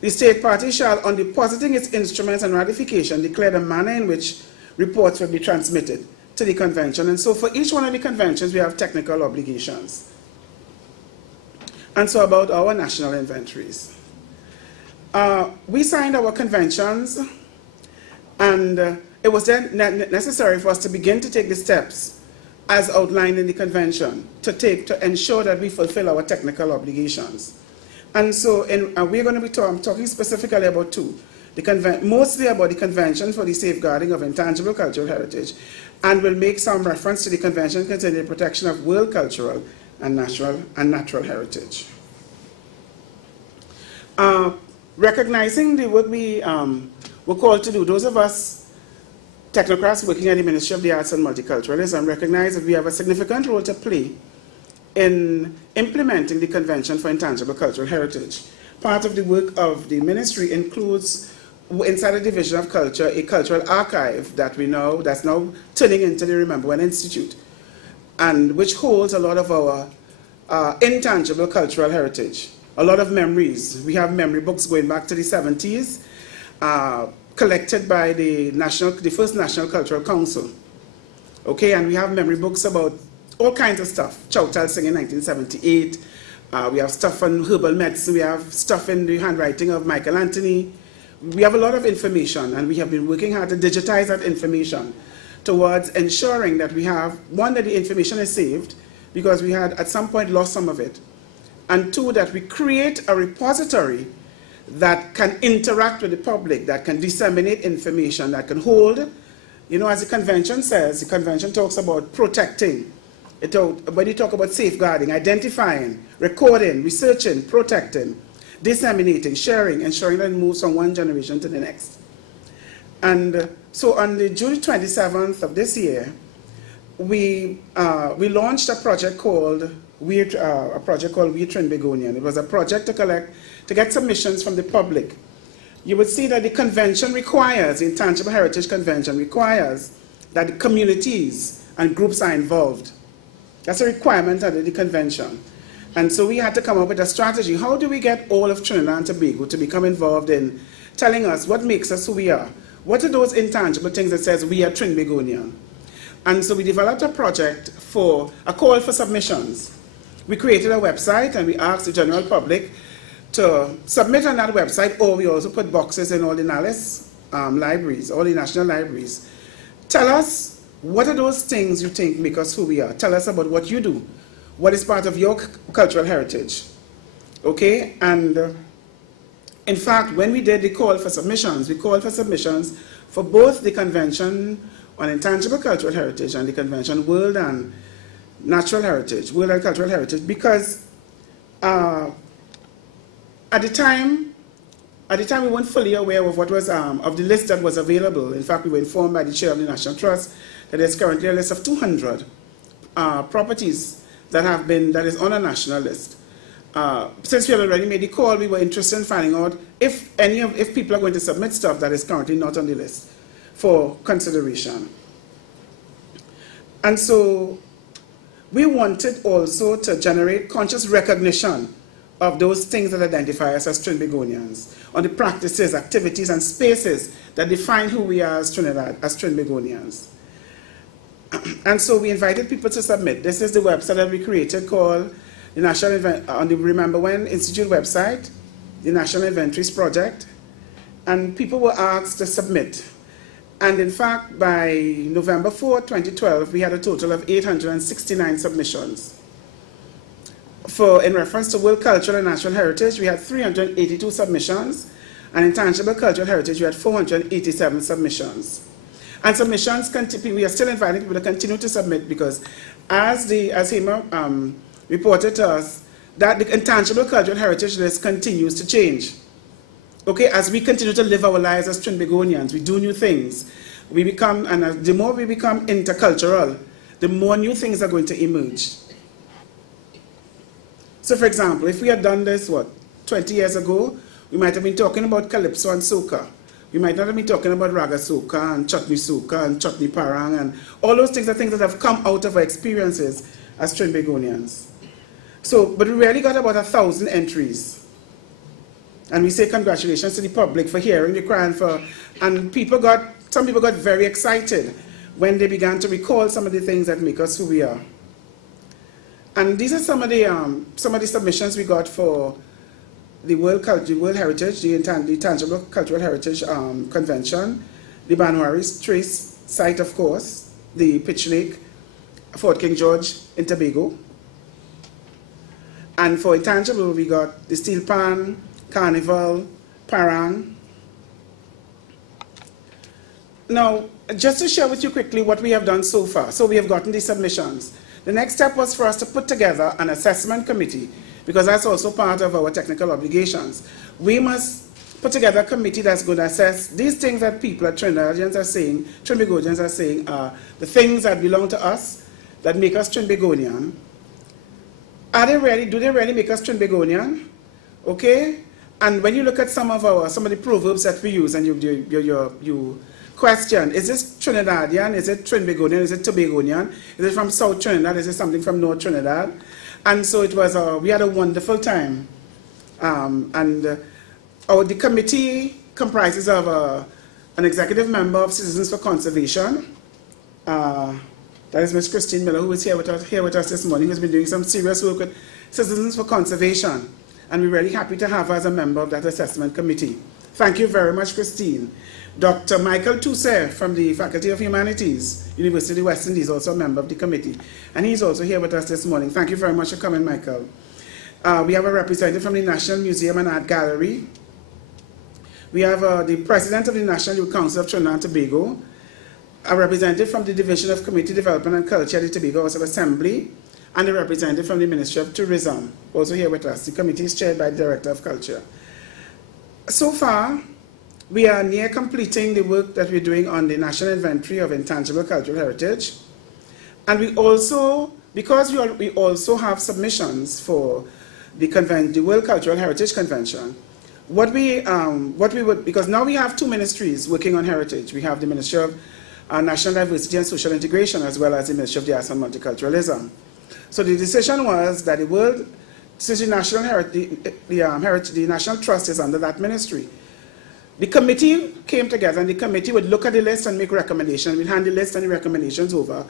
the state party shall, on depositing its instruments and ratification, declare the manner in which reports will be transmitted to the convention. And so for each one of the conventions, we have technical obligations. And so about our national inventories. We signed our conventions, and it was then necessary for us to begin to take the steps as outlined in the convention to ensure that we fulfill our technical obligations. And so we're going to be talking specifically about two. Mostly about the Convention for the Safeguarding of Intangible Cultural Heritage, and we'll make some reference to the Convention concerning the protection of world cultural and natural heritage. Recognizing the work we were called to do, those of us technocrats working at the Ministry of the Arts and Multiculturalism recognize that we have a significant role to play in implementing the Convention for Intangible Cultural Heritage. Part of the work of the ministry includes, inside the Division of Culture, a cultural archive that's now turning into the Remember When Institute, and which holds a lot of our intangible cultural heritage, a lot of memories. We have memory books going back to the 70s, collected by the first National Cultural Council. Okay, and we have memory books about all kinds of stuff. Chowtal Singh in 1978. We have stuff on herbal medicine. We have stuff in the handwriting of Michael Anthony. We have a lot of information, and we have been working hard to digitize that information towards ensuring that we have, one, that the information is saved, because we had at some point lost some of it, and two, that we create a repository that can interact with the public, that can disseminate information, that can hold, as the convention says, the convention talks about protecting. When you talk about safeguarding, identifying, recording, researching, protecting, disseminating, sharing, ensuring that it moves from one generation to the next. And so on the June 27th of this year, we launched a project called We Trin Begonian. It was a project to get submissions from the public you would see that the convention requires, the Intangible Heritage Convention requires that the communities and groups are involved. That's a requirement under the convention. And so we had to come up with a strategy. How do we get all of Trinidad and Tobago to become involved in telling us what makes us who we are? What are those intangible things that says we are Trinbagonian? And so we developed a project for a call for submissions. We created a website and we asked the general public to submit on that website, or we also put boxes in all the NALIS libraries, all the national libraries. Tell us, what are those things you think make us who we are? Tell us about what you do. What is part of your cultural heritage? Okay? And in fact, when we did the call for submissions, we called for submissions for both the Convention on Intangible Cultural Heritage and the Convention World and Natural Heritage, World and Cultural Heritage, because at the time we weren't fully aware of what was of the list that was available. In fact, we were informed by the chair of the National Trust that there's currently a list of 200 properties that is on a national list. Since we had already made the call, we were interested in finding out if people are going to submit stuff that is currently not on the list for consideration. And so we wanted also to generate conscious recognition of those things that identify us as Trinbagonians, on the practices, activities, and spaces that define who we are as Trinidad, as Trinbagonians. And so we invited people to submit. This is the website that we created called the National on the Remember When Institute website, the National Inventories Project, and people were asked to submit. And in fact, by November 4, 2012, we had a total of 869 submissions. In reference to World Cultural and Natural Heritage, we had 382 submissions, and Intangible Cultural Heritage, we had 487 submissions. And submissions, we are still inviting people to continue to submit, because as Hima reported to us, that the Intangible Cultural Heritage list continues to change. Okay, as we continue to live our lives as Trinbagonians, we do new things. We become, and the more we become intercultural, the more new things are going to emerge. So for example, if we had done this, 20 years ago, we might have been talking about calypso and soca. We might not have been talking about raga soca and chutney soca and chutney parang, and all those things are things that have come out of our experiences as Trinbagonians. So, but we really got about 1,000 entries. And we say congratulations to the public for hearing the cry, and some people got very excited when they began to recall some of the things that make us who we are. And these are some of the submissions we got for the World Heritage, the Tangible Cultural Heritage Convention, the Banuaris Trace site, of course, the Pitch Lake, Fort King George in Tobago. And for Intangible, we got the Steel Pan, Carnival, Parang. Now, just to share with you quickly what we have done so far. So we have gotten these submissions. The next step was for us to put together an assessment committee, because that's also part of our technical obligations. We must put together a committee that's going to assess these things that people at Trinidadians are saying, Trinbagonians are saying, are the things that belong to us, that make us Trinbagonian. Do they really make us Trinbagonian? Okay? And when you look at some of the proverbs that we use, and you question, is this Trinidadian, is it Trinbagonian, is it Tobagonian, is it from South Trinidad, is it something from North Trinidad? And so it was, we had a wonderful time. The committee comprises of an executive member of Citizens for Conservation. That is Ms. Christine Miller, who is here with us this morning, who's been doing some serious work with Citizens for Conservation. And we're really happy to have her as a member of that assessment committee. Thank you very much, Christine. Dr. Michael Toussaint from the Faculty of Humanities, University of West Indies, also a member of the committee. And he's also here with us this morning. Thank you very much for coming, Michael. We have a representative from the National Museum and Art Gallery. We have the president of the National Youth Council of Trinidad and Tobago, a representative from the Division of Community Development and Culture at the Tobago House of Assembly, and a representative from the Ministry of Tourism, also here with us. The committee is chaired by the Director of Culture. So far, we are near completing the work that we're doing on the National Inventory of Intangible Cultural Heritage. And we also, because we also have submissions for the World Cultural Heritage Convention, what we would, because now we have two ministries working on heritage. We have the Ministry of National Diversity and Social Integration, as well as the Ministry of the Arts and Multiculturalism. So the decision was that since the National the National Trust is under that ministry, the committee came together, and the committee would look at the list and make recommendations. We'd hand the list and the recommendations over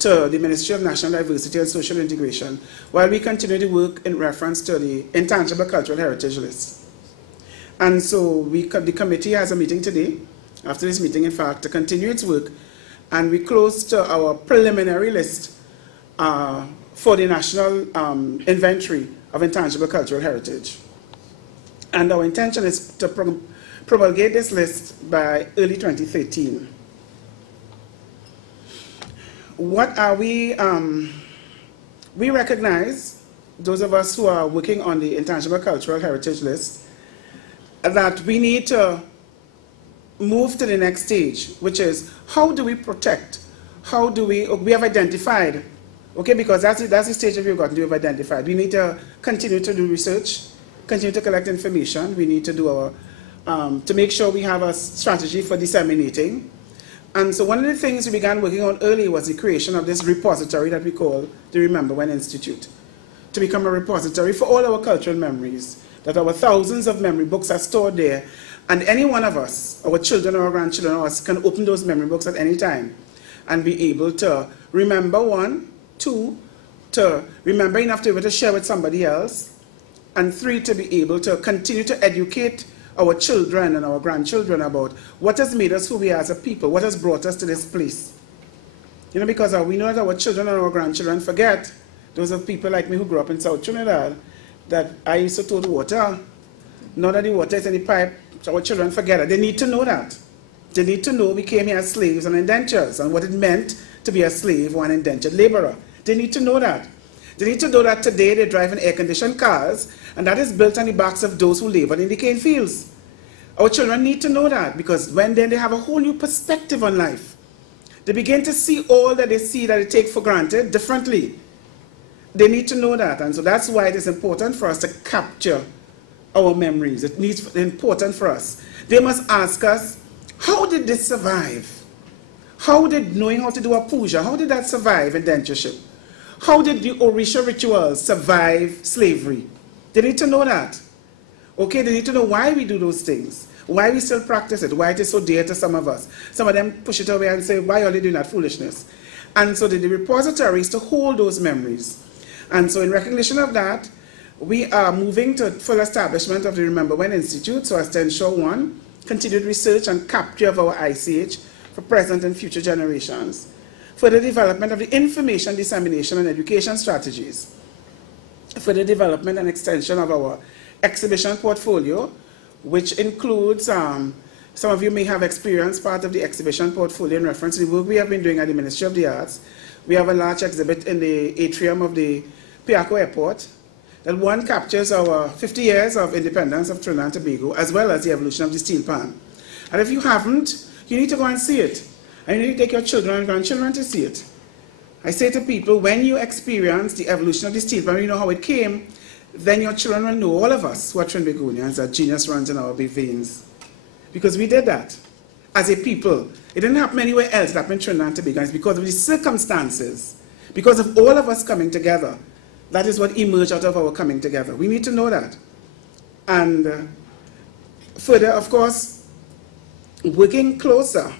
to the Ministry of National Diversity and Social Integration, while we continue to work in reference to the Intangible Cultural Heritage List. And so the committee has a meeting today, after this meeting, in fact, to continue its work, and we closed our preliminary list for the National Inventory of Intangible Cultural Heritage. And our intention is to promulgate this list by early 2013. What are we? We recognize, those of us who are working on the Intangible Cultural Heritage List, that we need to move to the next stage, which is how do we protect? How do we have identified, okay, because that's the stage that we've gotten to, we've identified. We need to continue to do research, continue to collect information. We need to do our, to make sure we have a strategy for disseminating. And so one of the things we began working on early was the creation of this repository that we call the Remember When Institute, to become a repository for all our cultural memories, that our thousands of memory books are stored there, and any one of us, our children or our grandchildren or us, can open those memory books at any time and be able to remember, one, two, to remember enough to be able to share with somebody else, and three, to be able to continue to educate our children and our grandchildren about what has made us who we are as a people, what has brought us to this place. You know, because we know that our children and our grandchildren forget, those of people like me who grew up in South Trinidad, that I used to tow the water. Now that the water is in the pipe, our children forget it. They need to know that. They need to know we came here as slaves and indentures, and what it meant to be a slave or an indentured laborer. They need to know that. They need to know that today they drive in air-conditioned cars, and that is built on the backs of those who labored in the cane fields. Our children need to know that, because then they have a whole new perspective on life. They begin to see all that they see that they take for granted differently. They need to know that, and so that's why it is important for us to capture our memories. It's important for us. They must ask us, how did this survive? How did knowing how to do a puja, how did that survive indentureship? How did the Orisha rituals survive slavery? They need to know that. Okay, they need to know why we do those things, why we still practice it, why it is so dear to some of us. Some of them push it away and say, why are they doing that foolishness? And so the repository is to hold those memories. And so in recognition of that, we are moving to full establishment of the Remember When Institute, so as to ensure, one, continued research and capture of our ICH for present and future generations. Further development of the information dissemination and education strategies. Further development and extension of our exhibition portfolio, which includes, some of you may have experienced part of the exhibition portfolio in reference to the work we have been doing at the Ministry of the Arts. We have a large exhibit in the atrium of the Piaco Airport that one captures our 50 years of independence of Trinidad and Tobago, as well as the evolution of the steel pan. And if you haven't, you need to go and see it. And you need to take your children and grandchildren to see it. I say to people, when you experience the evolution of the steel pan, you know how it came, then your children will know, all of us who are Trinbagonians, that genius runs in our veins. Because we did that as a people. It didn't happen anywhere else, it happened in Trinidad and Tobago. It's because of the circumstances, because of all of us coming together. That is what emerged out of our coming together. We need to know that. And further, of course, working closer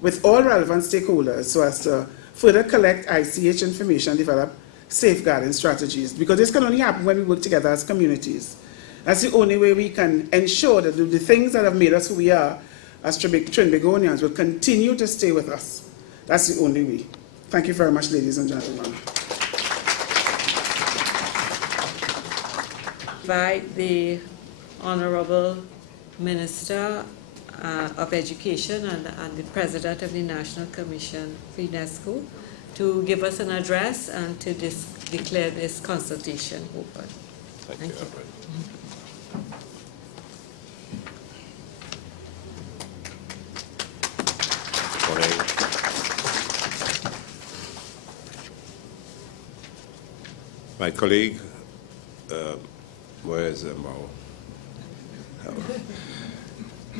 with all relevant stakeholders so as to further collect ICH information, develop safeguarding strategies. Because this can only happen when we work together as communities. That's the only way we can ensure that the things that have made us who we are as Trinbagonians will continue to stay with us. That's the only way. Thank you very much, ladies and gentlemen. Invite the Honorable Minister of Education and the President of the National Commission for UNESCO to give us an address and to declare this consultation open. Thank you. My colleague, where is Mao?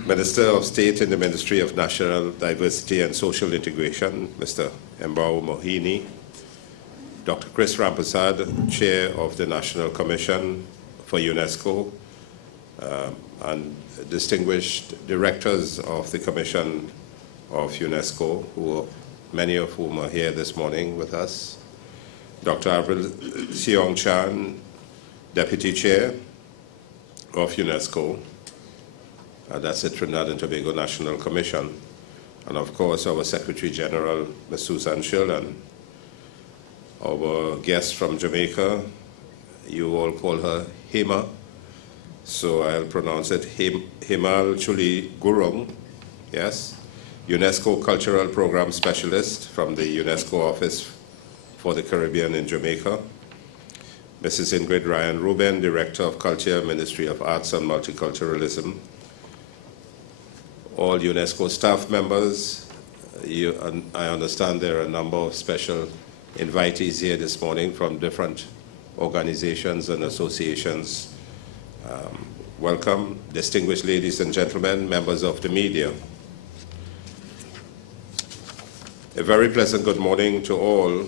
Minister of State in the Ministry of National Diversity and Social Integration, Mr. Mbao Mohini, Dr. Chris Rampasad, Chair of the National Commission for UNESCO, and distinguished directors of the Commission of UNESCO, many of whom are here this morning with us. Dr. Avril Seong Chan, Deputy Chair of UNESCO, that's the Trinidad and Tobago National Commission, and of course our Secretary General, Ms. Susan Sherland, our guest from Jamaica, you all call her Hima, so I'll pronounce it Himalchuli Gurung, yes, UNESCO Cultural Programme Specialist from the UNESCO Office for the Caribbean in Jamaica, Mrs. Ingrid Ryan Ruben, Director of Culture, Ministry of Arts and Multiculturalism, all UNESCO staff members. I understand there are a number of special invitees here this morning from different organizations and associations. Welcome, distinguished ladies and gentlemen, members of the media. A very pleasant good morning to all.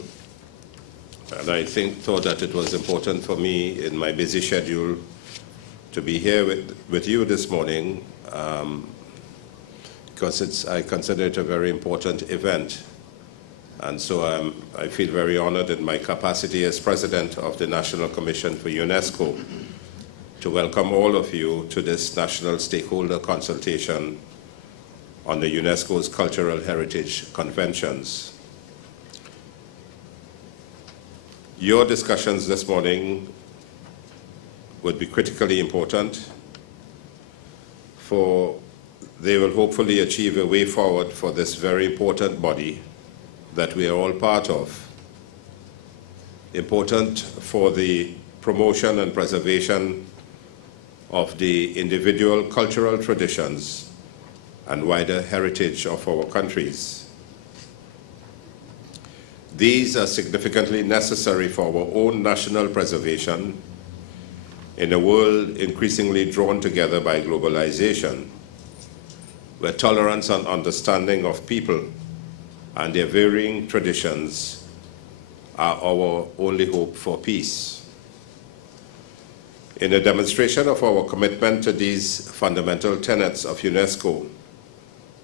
And I thought that it was important for me in my busy schedule to be here with you this morning because I consider it a very important event. And so I feel very honored in my capacity as President of the National Commission for UNESCO to welcome all of you to this National Stakeholder Consultation on the UNESCO's Cultural Heritage Conventions. Your discussions this morning would be critically important, for they will hopefully achieve a way forward for this very important body that we are all part of. Important for the promotion and preservation of the individual cultural traditions and wider heritage of our countries. These are significantly necessary for our own national preservation in a world increasingly drawn together by globalization, where tolerance and understanding of people and their varying traditions are our only hope for peace. In a demonstration of our commitment to these fundamental tenets of UNESCO,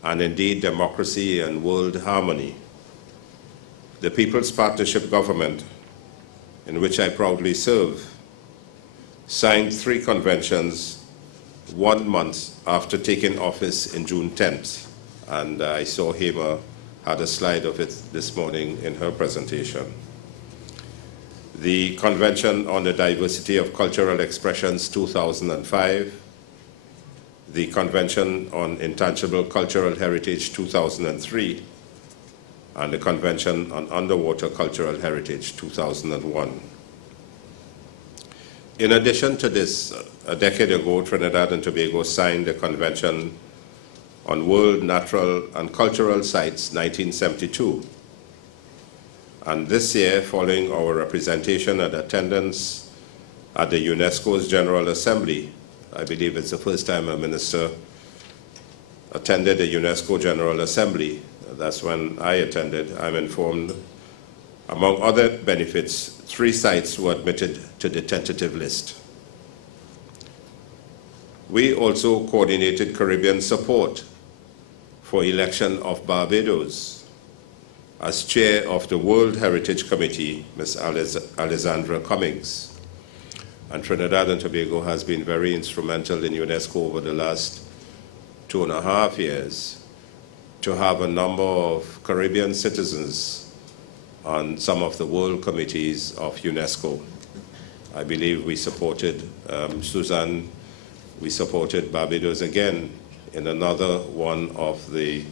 and indeed democracy and world harmony, the People's Partnership Government, in which I proudly serve, signed 3 conventions 1 month after taking office in June 10th. And I saw Hema had a slide of it this morning in her presentation. The Convention on the Diversity of Cultural Expressions 2005, the Convention on Intangible Cultural Heritage 2003, and the Convention on Underwater Cultural Heritage 2001. In addition to this, a decade ago, Trinidad and Tobago signed the Convention on World Natural and Cultural Sites 1972. And this year, following our representation and attendance at the UNESCO's General Assembly, I believe it's the first time a minister attended the UNESCO General Assembly. That's when I attended. I'm informed, among other benefits, 3 sites were admitted to the tentative list. We also coordinated Caribbean support for election of Barbados. As chair of the World Heritage Committee, Ms. Alexandra Cummings. And Trinidad and Tobago has been very instrumental in UNESCO over the last 2.5 years to have a number of Caribbean citizens on some of the world committees of UNESCO. I believe we supported Susan, we supported Barbados again in another one of the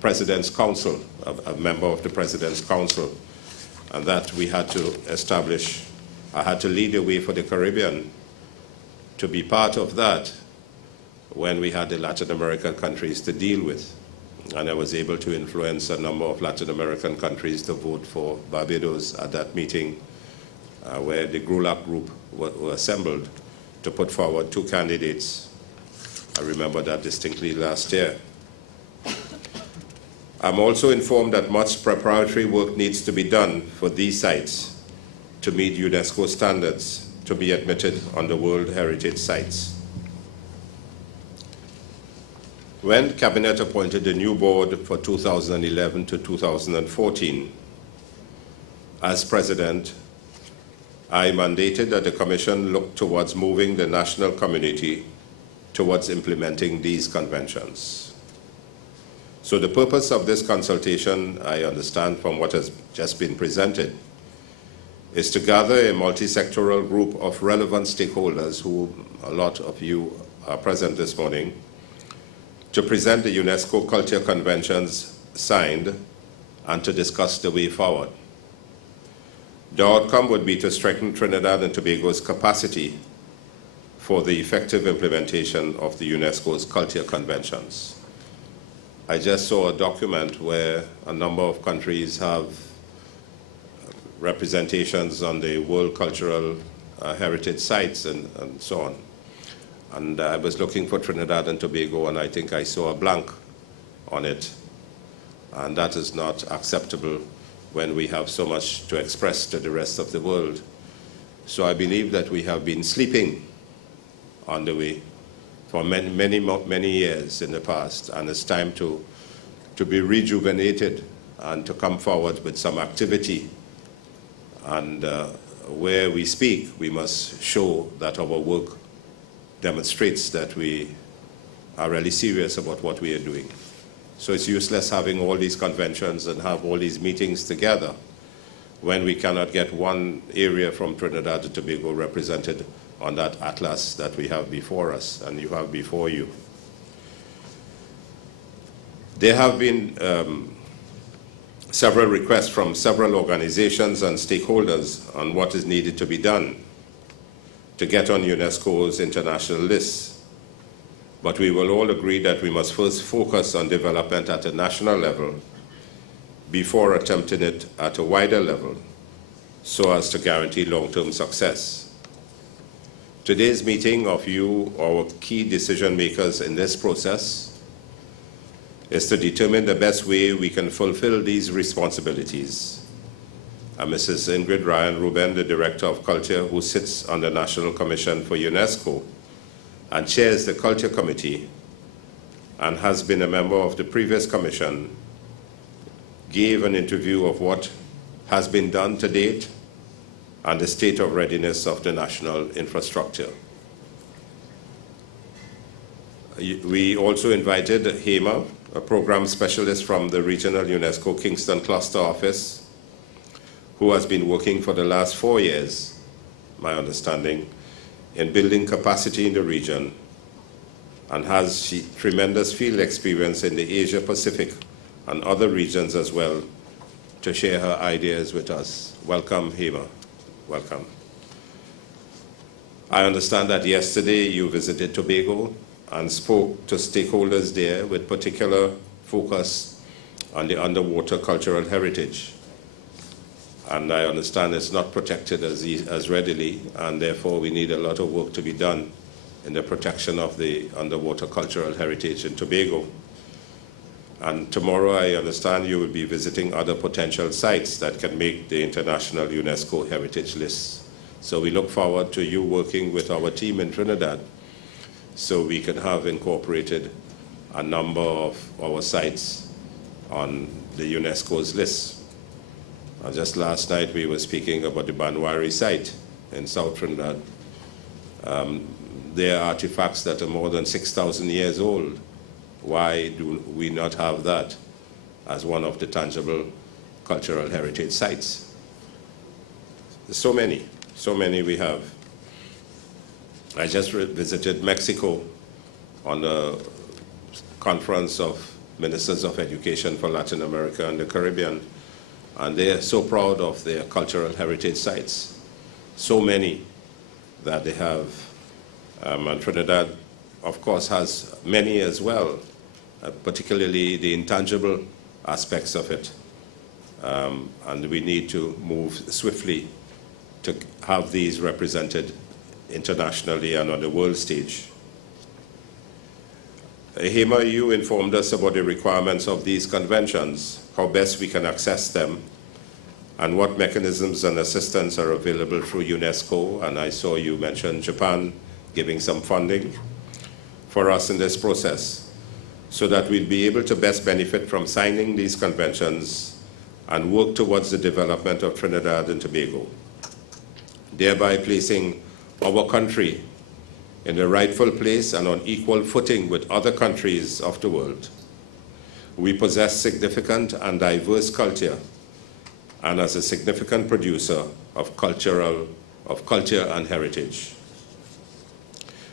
President's Council, a member of the President's Council, and that we had to establish. I had to lead the way for the Caribbean to be part of that when we had the Latin American countries to deal with. And I was able to influence a number of Latin American countries to vote for Barbados at that meeting where the GRULAC group were assembled to put forward 2 candidates I remember that distinctly last year. I'm also informed that much preparatory work needs to be done for these sites to meet UNESCO standards to be admitted on the World Heritage Sites. When Cabinet appointed the new board for 2011 to 2014, as President, I mandated that the Commission look towards moving the national community towards implementing these conventions. So the purpose of this consultation, I understand from what has just been presented, is to gather a multi-sectoral group of relevant stakeholders, who a lot of you are present this morning, to present the UNESCO Culture Conventions signed and to discuss the way forward. The outcome would be to strengthen Trinidad and Tobago's capacity for the effective implementation of the UNESCO's Culture Conventions. I just saw a document where a number of countries have representations on the World Cultural Heritage Sites and so on. And I was looking for Trinidad and Tobago, and I think I saw a blank on it. And that is not acceptable when we have so much to express to the rest of the world. So I believe that we have been sleeping on the way for many years in the past, and it's time to be rejuvenated and to come forward with some activity. And where we speak, we must show that our work demonstrates that we are really serious about what we are doing. So it's useless having all these conventions and have all these meetings together when we cannot get one area from Trinidad and Tobago represented on that atlas that we have before us and you have before you. There have been several requests from several organizations and stakeholders on what is needed to be done to get on UNESCO's international list. But we will all agree that we must first focus on development at a national level before attempting it at a wider level, so as to guarantee long-term success. Today's meeting of you, our key decision makers in this process, is to determine the best way we can fulfill these responsibilities. And Mrs. Ingrid Ryan Ruben, the Director of Culture, who sits on the National Commission for UNESCO and chairs the Culture Committee and has been a member of the previous commission, gave an interview of what has been done to date and the state of readiness of the national infrastructure. We also invited Hema, a program specialist from the regional UNESCO Kingston Cluster Office, who has been working for the last 4 years, my understanding, in building capacity in the region and has tremendous field experience in the Asia Pacific and other regions as well, to share her ideas with us. Welcome, Hema. Welcome. I understand that yesterday you visited Tobago and spoke to stakeholders there with particular focus on the underwater cultural heritage. And I understand it's not protected as readily, and therefore we need a lot of work to be done in the protection of the underwater cultural heritage in Tobago. And tomorrow I understand you will be visiting other potential sites that can make the international UNESCO heritage list. So we look forward to you working with our team in Trinidad so we can have incorporated a number of our sites on the UNESCO's list. Just last night we were speaking about the Banwari site in South Trinidad. There are artifacts that are more than 6,000 years old. Why do we not have that as one of the tangible cultural heritage sites? So many we have. I just visited Mexico on a conference of ministers of education for Latin America and the Caribbean, and they are so proud of their cultural heritage sites. So many that they have. And Trinidad, of course, has many as well, particularly the intangible aspects of it. And we need to move swiftly to have these represented internationally and on the world stage. Hema, you informed us about the requirements of these conventions, how best we can access them, and what mechanisms and assistance are available through UNESCO. And I saw you mention Japan giving some funding for us in this process, so that we'll be able to best benefit from signing these conventions and work towards the development of Trinidad and Tobago, thereby placing our country in the rightful place and on equal footing with other countries of the world. We possess significant and diverse culture, and as a significant producer of culture and heritage.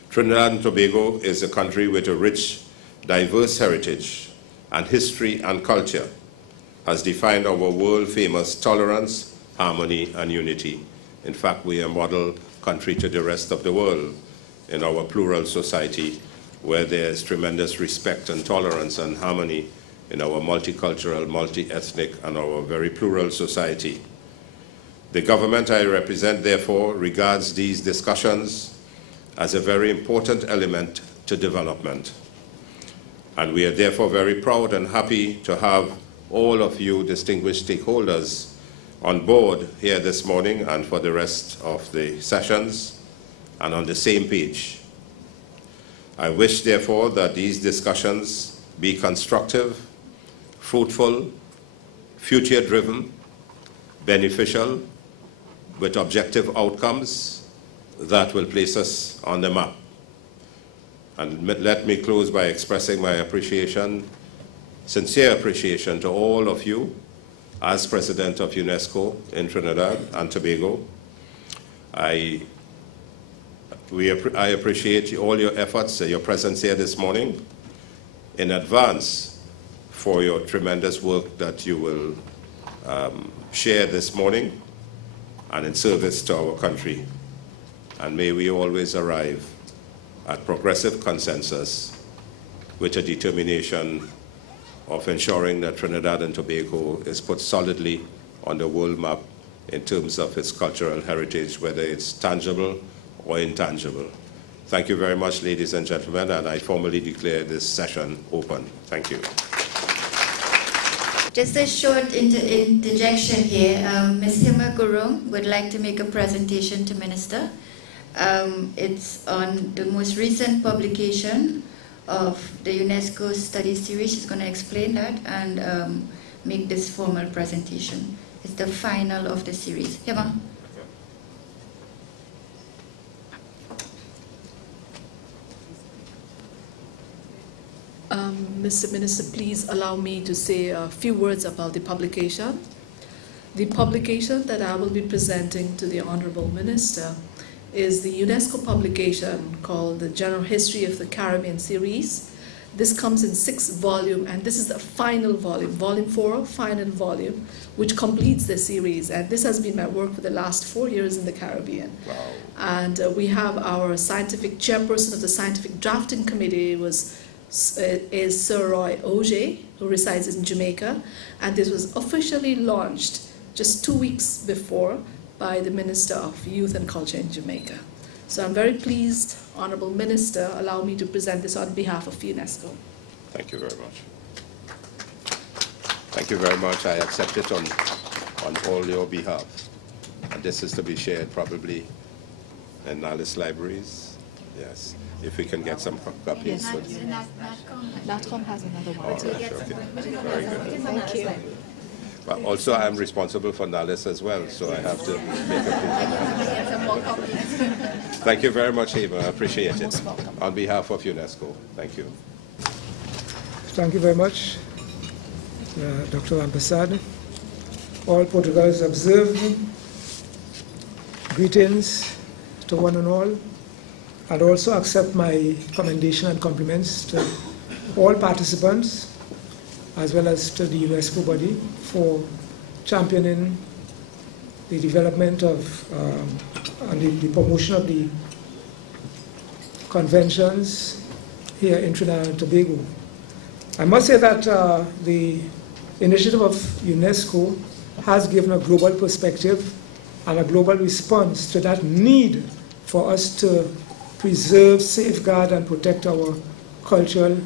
Trinidad and Tobago is a country with a rich, diverse heritage and history and culture, has defined our world-famous tolerance, harmony, and unity. In fact, we are a model country to the rest of the world in our plural society, where there is tremendous respect and tolerance and harmony in our multicultural, multi-ethnic, and our very plural society. The government I represent, therefore, regards these discussions as a very important element to development. And we are therefore very proud and happy to have all of you distinguished stakeholders on board here this morning and for the rest of the sessions and on the same page. I wish, therefore, that these discussions be constructive, fruitful, future-driven, beneficial, with objective outcomes that will place us on the map. And let me close by expressing my appreciation, sincere appreciation to all of you as President of UNESCO in Trinidad and Tobago. I appreciate all your efforts, your presence here this morning in advance for your tremendous work that you will share this morning and in service to our country. And may we always arrive at progressive consensus with a determination of ensuring that Trinidad and Tobago is put solidly on the world map in terms of its cultural heritage, whether it's tangible or intangible. Thank you very much, ladies and gentlemen, and I formally declare this session open. Thank you. Just a short interjection here. Ms. Himalchuli Gurung would like to make a presentation to Minister. It's on the most recent publication of the UNESCO study series. She's going to explain that and make this formal presentation. It's the final of the series. Hima. Mr. Minister, please allow me to say a few words about the publication. The publication that I will be presenting to the Honorable Minister is the UNESCO publication called the General History of the Caribbean series. This comes in 6 volumes, and this is the final volume, volume 4, final volume, which completes the series. And this has been my work for the last 4 years in the Caribbean. Wow. And we have our scientific chairperson of the scientific drafting committee is Sir Roy Auger, who resides in Jamaica, and this was officially launched just 2 weeks before by the Minister of Youth and Culture in Jamaica. So I'm very pleased, Honourable Minister, allow me to present this on behalf of UNESCO. Thank you very much. Thank you very much. I accept it on all your behalf. And this is to be shared probably in Alice libraries. Yes. If we can get some copies. Yes. NatCom has another one. All right, okay. Very good. Thank you. But also, I'm responsible for NALIS as well, so I have to make a plea. Thank you very much, Eva. I appreciate it. On behalf of UNESCO, thank you. Thank you very much, Dr. Rampersad. All protocols observed. Greetings to one and all. I'd also accept my commendation and compliments to all participants, as well as to the UNESCO body, for championing the development of and the promotion of the conventions here in Trinidad and Tobago. I must say that the initiative of UNESCO has given a global perspective and a global response to that need for us to preserve, safeguard, and protect our cultural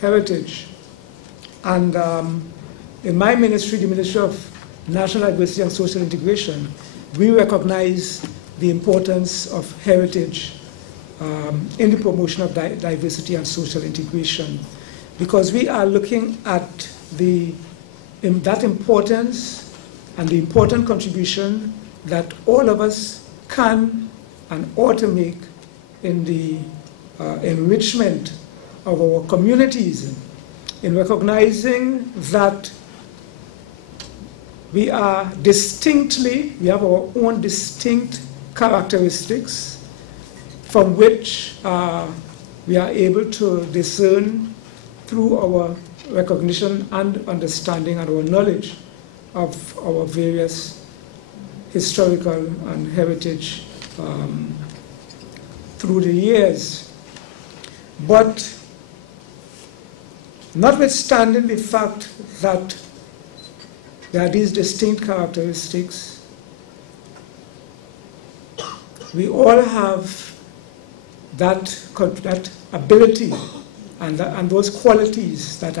heritage. And in my ministry, the Ministry of National Diversity and Social Integration, we recognize the importance of heritage in the promotion of diversity and social integration, because we are looking at that importance and the important contribution that all of us can and ought to make in the enrichment of our communities, in recognizing that we have our own distinct characteristics from which we are able to discern through our recognition and understanding and our knowledge of our various historical and heritage through the years. But notwithstanding the fact that there are these distinct characteristics, we all have that ability and those qualities that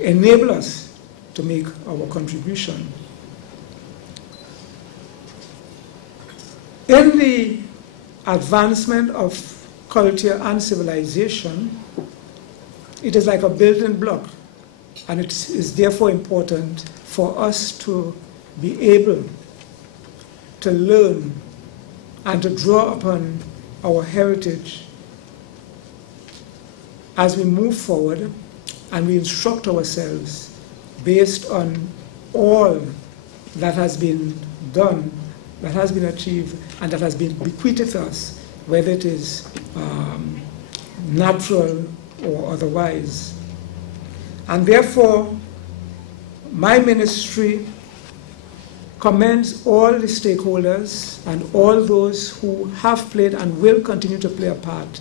enable us to make our contribution. In the advancement of culture and civilization, it is like a building block, and it is therefore important for us to be able to learn and to draw upon our heritage as we move forward, and we instruct ourselves based on all that has been done, that has been achieved, and that has been bequeathed to us, whether it is natural or otherwise. And therefore, my ministry commends all the stakeholders and all those who have played and will continue to play a part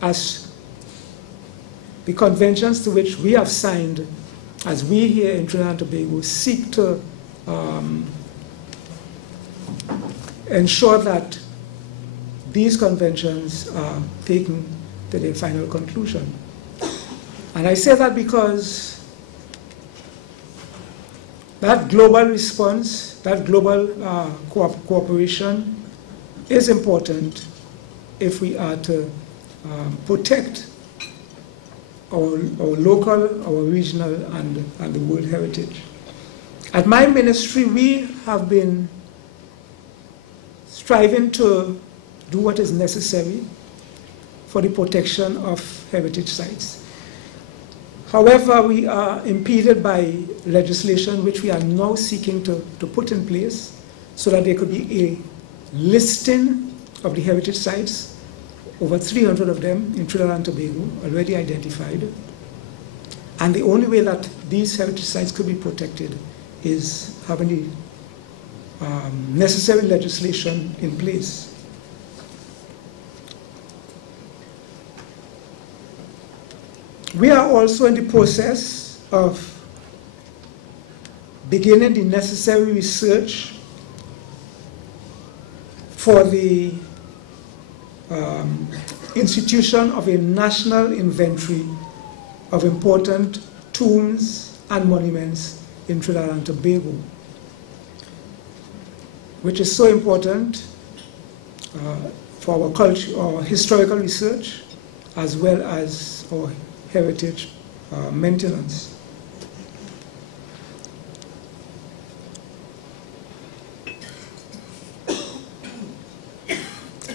as the conventions to which we have signed, as we here in Trinidad and Tobago seek to ensure that these conventions are taken to their final conclusion. And I say that because that global response, that global cooperation is important if we are to protect our local, our regional, and the world heritage. At my ministry, we have been striving to do what is necessary for the protection of heritage sites. However, we are impeded by legislation which we are now seeking to put in place so that there could be a listing of the heritage sites, over 300 of them in Trinidad and Tobago, already identified. And the only way that these heritage sites could be protected is having the necessary legislation in place. We are also in the process of beginning the necessary research for the institution of a national inventory of important tombs and monuments in Trinidad and Tobago, which is so important for our culture, our historical research, as well as our heritage maintenance.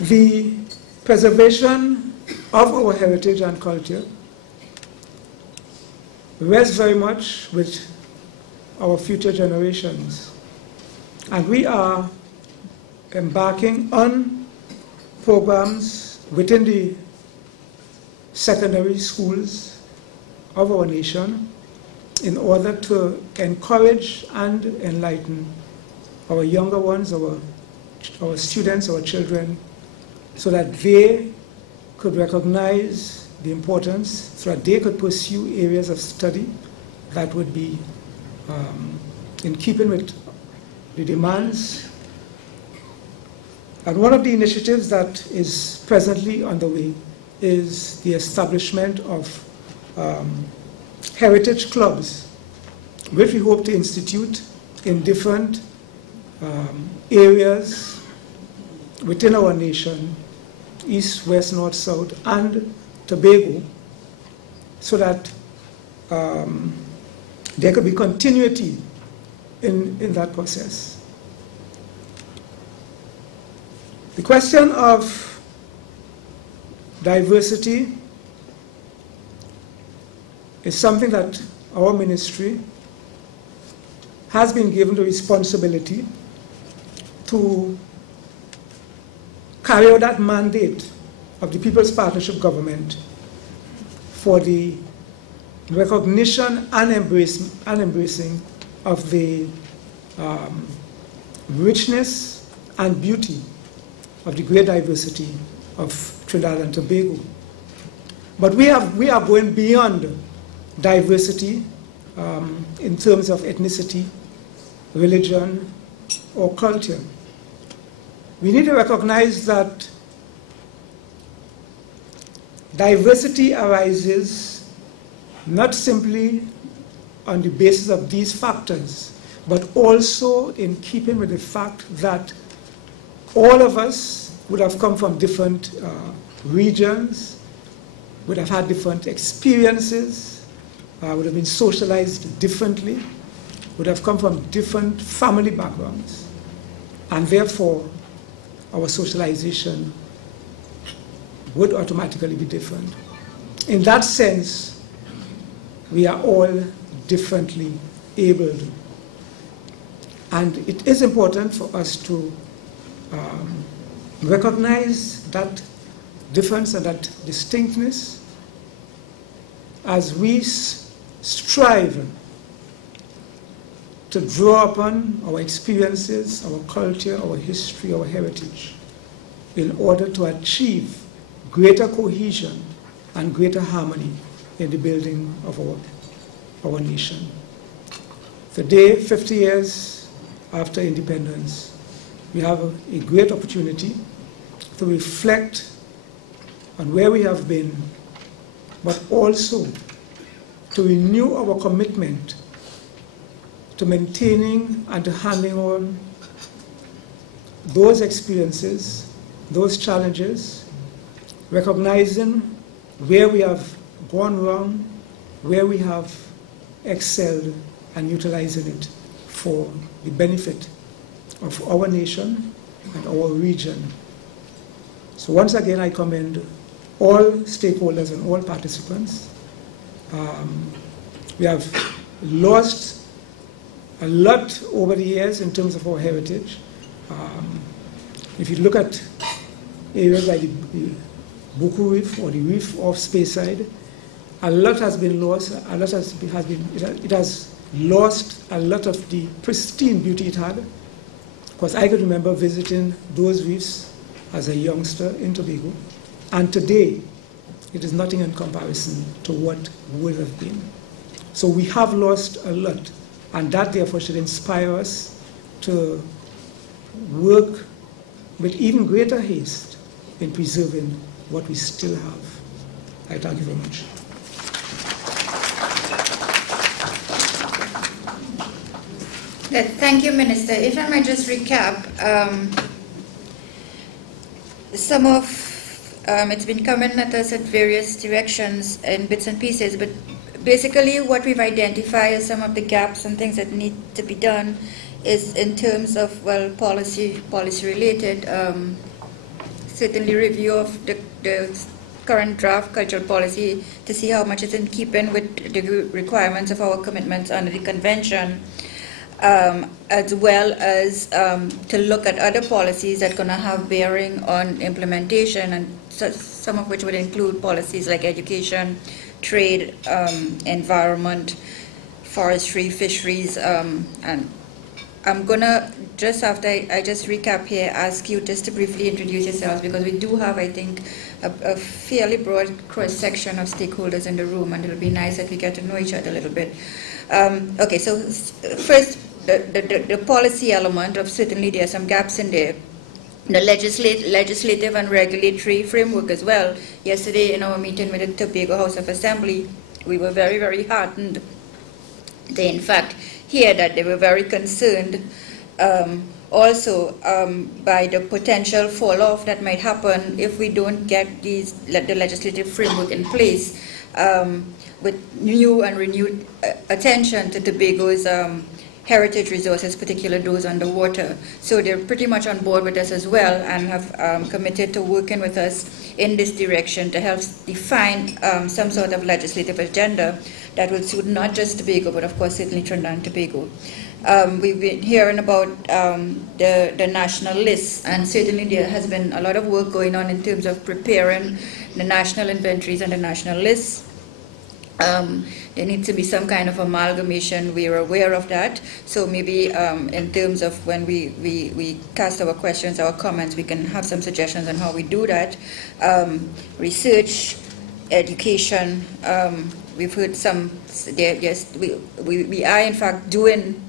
The preservation of our heritage and culture rests very much with our future generations. And we are embarking on programs within the secondary schools of our nation in order to encourage and enlighten our younger ones, our students, our children, so that they could recognize the importance, so that they could pursue areas of study that would be in keeping with the demands. And one of the initiatives that is presently underway is the establishment of heritage clubs, which we hope to institute in different areas within our nation, East, West, North, South, and Tobago, so that there could be continuity in that process. The question of diversity is something that our ministry has been given the responsibility to carry out that mandate of the People's Partnership Government for the recognition and embracing of the richness and beauty of the great diversity of Trinidad and Tobago. But we are going beyond diversity in terms of ethnicity, religion, or culture. We need to recognize that diversity arises not simply on the basis of these factors, but also in keeping with the fact that all of us would have come from different regions, would have had different experiences, would have been socialized differently, would have come from different family backgrounds, and therefore our socialization would automatically be different. In that sense, we are all differently abled. And it is important for us to recognize that difference and that distinctness as we strive to draw upon our experiences, our culture, our history, our heritage, in order to achieve greater cohesion and greater harmony in the building of our nation. Today, 50 years after independence, we have a great opportunity to reflect on where we have been, but also to renew our commitment to maintaining and to handling on those experiences, those challenges, recognizing where we have gone wrong, where we have excelled, and utilizing it for the benefit of our nation and our region. So once again, I commend all stakeholders and all participants. We have lost a lot over the years in terms of our heritage. If you look at areas like the Buku Reef or the reef off Speyside, a lot has been lost. It has lost a lot of the pristine beauty it had. Because I could remember visiting those reefs as a youngster in Tobago, and today it is nothing in comparison to what would have been. So we have lost a lot, and that therefore should inspire us to work with even greater haste in preserving what we still have. I thank you very much. Thank you, Minister. If I might just recap, some of it's been coming at us at various directions and bits and pieces, but basically what we've identified as some of the gaps and things that need to be done is in terms of, well, policy related, certainly review of the current draft cultural policy to see how much is in keeping with the requirements of our commitments under the convention. As well as to look at other policies that are going to have bearing on implementation, and some of which would include policies like education, trade, environment, forestry, fisheries, and I'm going to, just after I just recap here, ask you just to briefly introduce yourselves, because we do have, I think, a fairly broad cross-section of stakeholders in the room, and it'll be nice if we get to know each other a little bit. Okay, so first, the policy element of, certainly there are some gaps in there. the legislative and regulatory framework as well. Yesterday in our meeting with the Tobago House of Assembly, we were very, very heartened to in fact hear that they were very concerned also by the potential fall off that might happen if we don't get the legislative framework in place with new and renewed attention to Tobago's heritage resources, particularly those underwater. So they're pretty much on board with us as well and have committed to working with us in this direction to help define some sort of legislative agenda that will suit not just Tobago, but of course certainly Trinidad and Tobago. We've been hearing about the national list, and certainly there has been a lot of work going on in terms of preparing the national inventories and the national lists. There needs to be some kind of amalgamation. We are aware of that. So maybe in terms of when we cast our questions, our comments, we can have some suggestions on how we do that. Research, education. We've heard some. Yes, we are in fact doing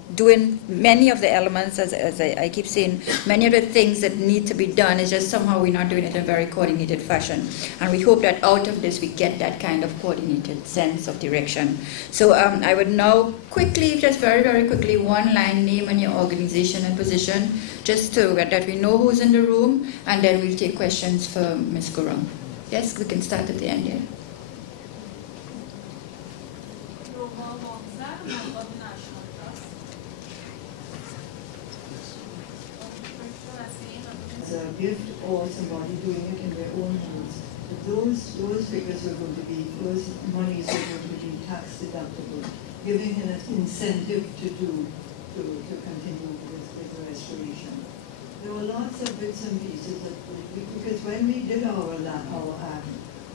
many of the elements, as I keep saying, many of the things that need to be done. Is just somehow we're not doing it in a very coordinated fashion. And we hope that out of this we get that kind of coordinated sense of direction. So I would now quickly, just very, very quickly, one line, name and your organization and position, just so that we know who's in the room, and then we'll take questions for Ms. Gurung. Yes, we can start at the end here. A gift or somebody doing it in their own hands. But those figures were going to be, those monies were going to be tax deductible, giving an incentive to continue with the restoration. There were lots of bits and pieces because when we did our act,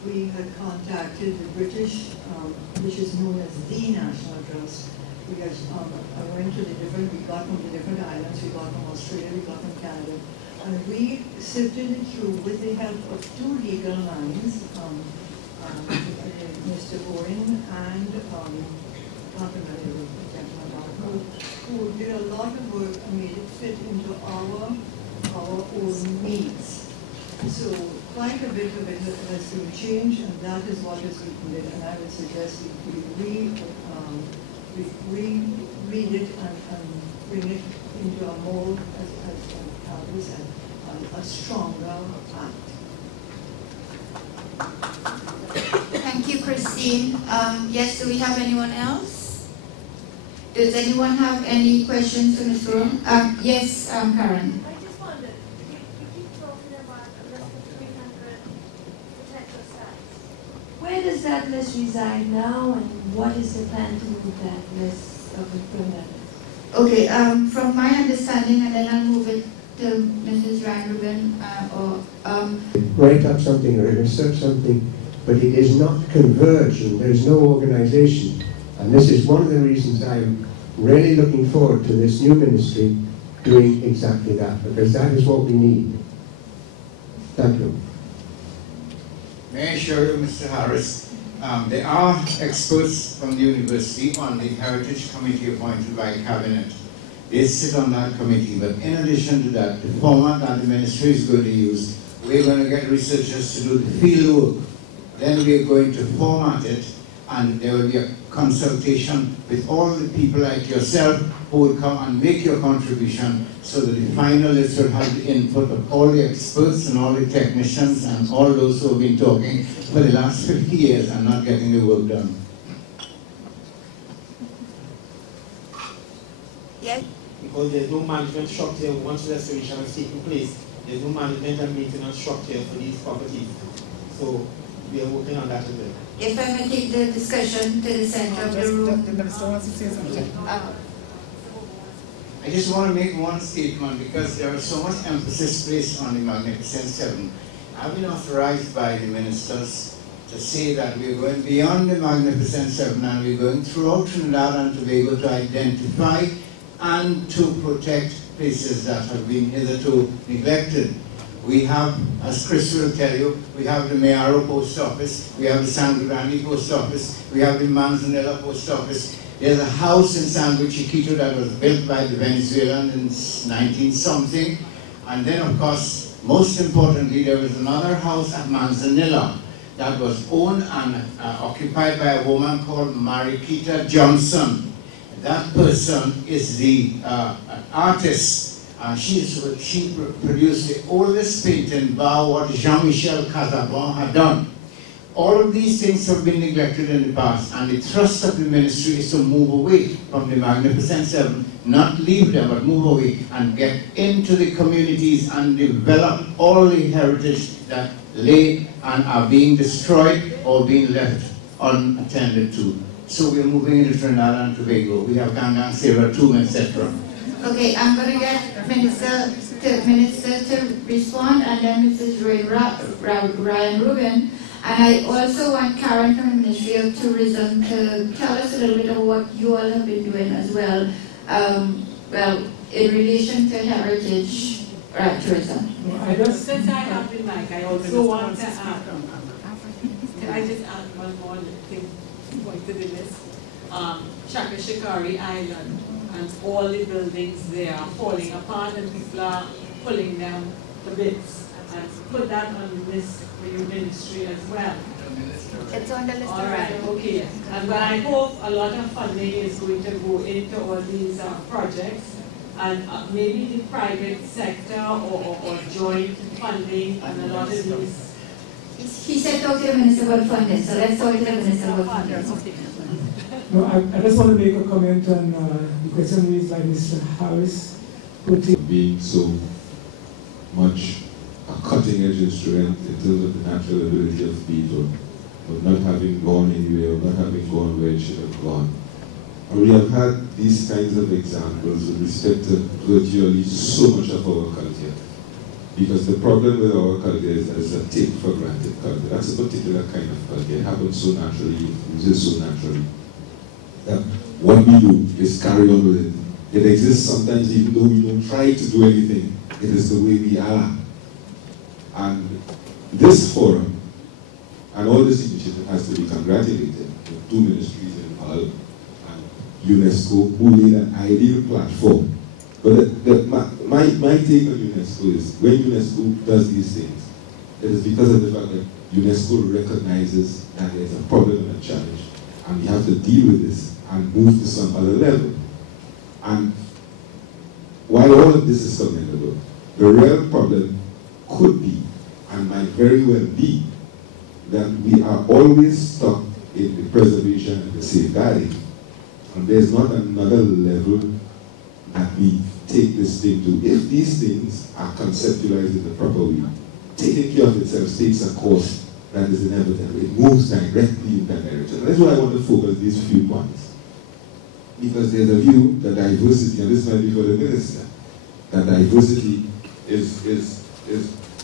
we had contacted the British, which is known as the National Trust. Because I went to we got from the different islands, we got from Australia, we got from Canada. And we sifted it through with the help of two legal minds, Mr. Gurung and who did a lot of work and made it fit into our own needs. So quite a bit of it has been changed, and that is what is written there. And I would suggest we read it and bring it into a more, as Calvin said, a stronger act. Thank you, Christine. Yes, do we have anyone else? Does anyone have any questions for Ms. Gurung? Yes, Karen. I just wondered, you keep talking about a list of 300 potential sites. Where does that list reside now, and what is the plan to move that list of the Okay, from my understanding, and then I'll move it to Mrs. Ryan Rubin, write up something or research something, but it is not convergent. There's no organization. And this is one of the reasons I'm really looking forward to this new ministry doing exactly that, because that is what we need. Thank you. May I assure you, Mr. Harris, there are experts from the university on the Heritage Committee appointed by Cabinet. They sit on that committee, but in addition to that, the format that the ministry is going to use, we're going to get researchers to do the field work. Then we're going to format it, and there will be a consultation with all the people like yourself who will come and make your contribution, so that the finalists will have the input of all the experts and all the technicians and all those who have been talking for the last 50 years and not getting the work done. Yes. Because there's no management structure once restoration has taken place. There's no management and maintenance structure for these properties. So we are working on that as well. If I may take the discussion to the center of the room. The minister wants to say something. I just want to make one statement, because there is so much emphasis placed on the Magnificent Seven. I've been authorized by the ministers to say that we're going beyond the Magnificent Seven, and we're going throughout Trinidad and Tobago to identify and to protect places that have been hitherto neglected. We have, as Chris will tell you, we have the Mayaro Post Office, we have the San Grande Post Office, we have the Manzanilla Post Office. There's a house in San Chiquito that was built by the Venezuelans in 19-something. And then, of course, Most importantly, there was another house at Manzanilla that was owned and occupied by a woman called Marikita Johnson. That person is the artist. She produced the oldest painting by what Jean-Michel Casabon had done. All of these things have been neglected in the past, and the thrust of the ministry is to move away from the Magnificent Seven, not leave them, but move away and get into the communities and develop all the heritage that lay and are being destroyed or being left unattended to. So we're moving into Trinidad and Tobago. We have Gangang, Sarah, Toom, etc. Okay, I'm going to get Minister to respond, and then Mrs. Ryan Rubin. And I also want Karen from the Ministry of Tourism to tell us a little bit of what you all have been doing as well, in relation to heritage tourism. Since I have the mic, I also want to add, can I just add one more thing point to the list? Shakashikari Island and all the buildings there are falling apart and people are pulling them to bits. And put that on the list for your ministry as well. It's on the list. All right, okay. And but I hope a lot of funding is going to go into all these projects, and maybe the private sector or joint funding and a lot of these. He said talk to the Minister about funding, so let's talk to the Minister about funding. No, I just want to make a comment on the question raised by Mr. Harris. Being so much a cutting-edge instrument in terms of the natural ability of people, but not having gone anywhere, or not having gone where it should have gone. And we have had these kinds of examples with respect to virtually so much of our culture. Because the problem with our culture is that it's a take-for-granted culture. That's a particular kind of culture. It happens so naturally, it exists so naturally, that what we do is carry on with it. It exists sometimes even though we don't try to do anything. It is the way we are. And this forum and all this initiative has to be congratulated. The two ministries involved and UNESCO, who laid an ideal platform. But my take on UNESCO is, when UNESCO does these things, it is because of the fact that UNESCO recognizes that there's a problem and a challenge, and we have to deal with this and move to some other level. And while all of this is commendable, the real problem could be, and might very well be, that we are always stuck in the preservation and the safeguarding. And there's not another level that we take this thing to. If these things are conceptualized in the proper way, taking care of itself takes a course that is inevitable. It moves directly in that direction. And that's why I want to focus these few points. Because there's a view that diversity, and this might be for the minister, that diversity is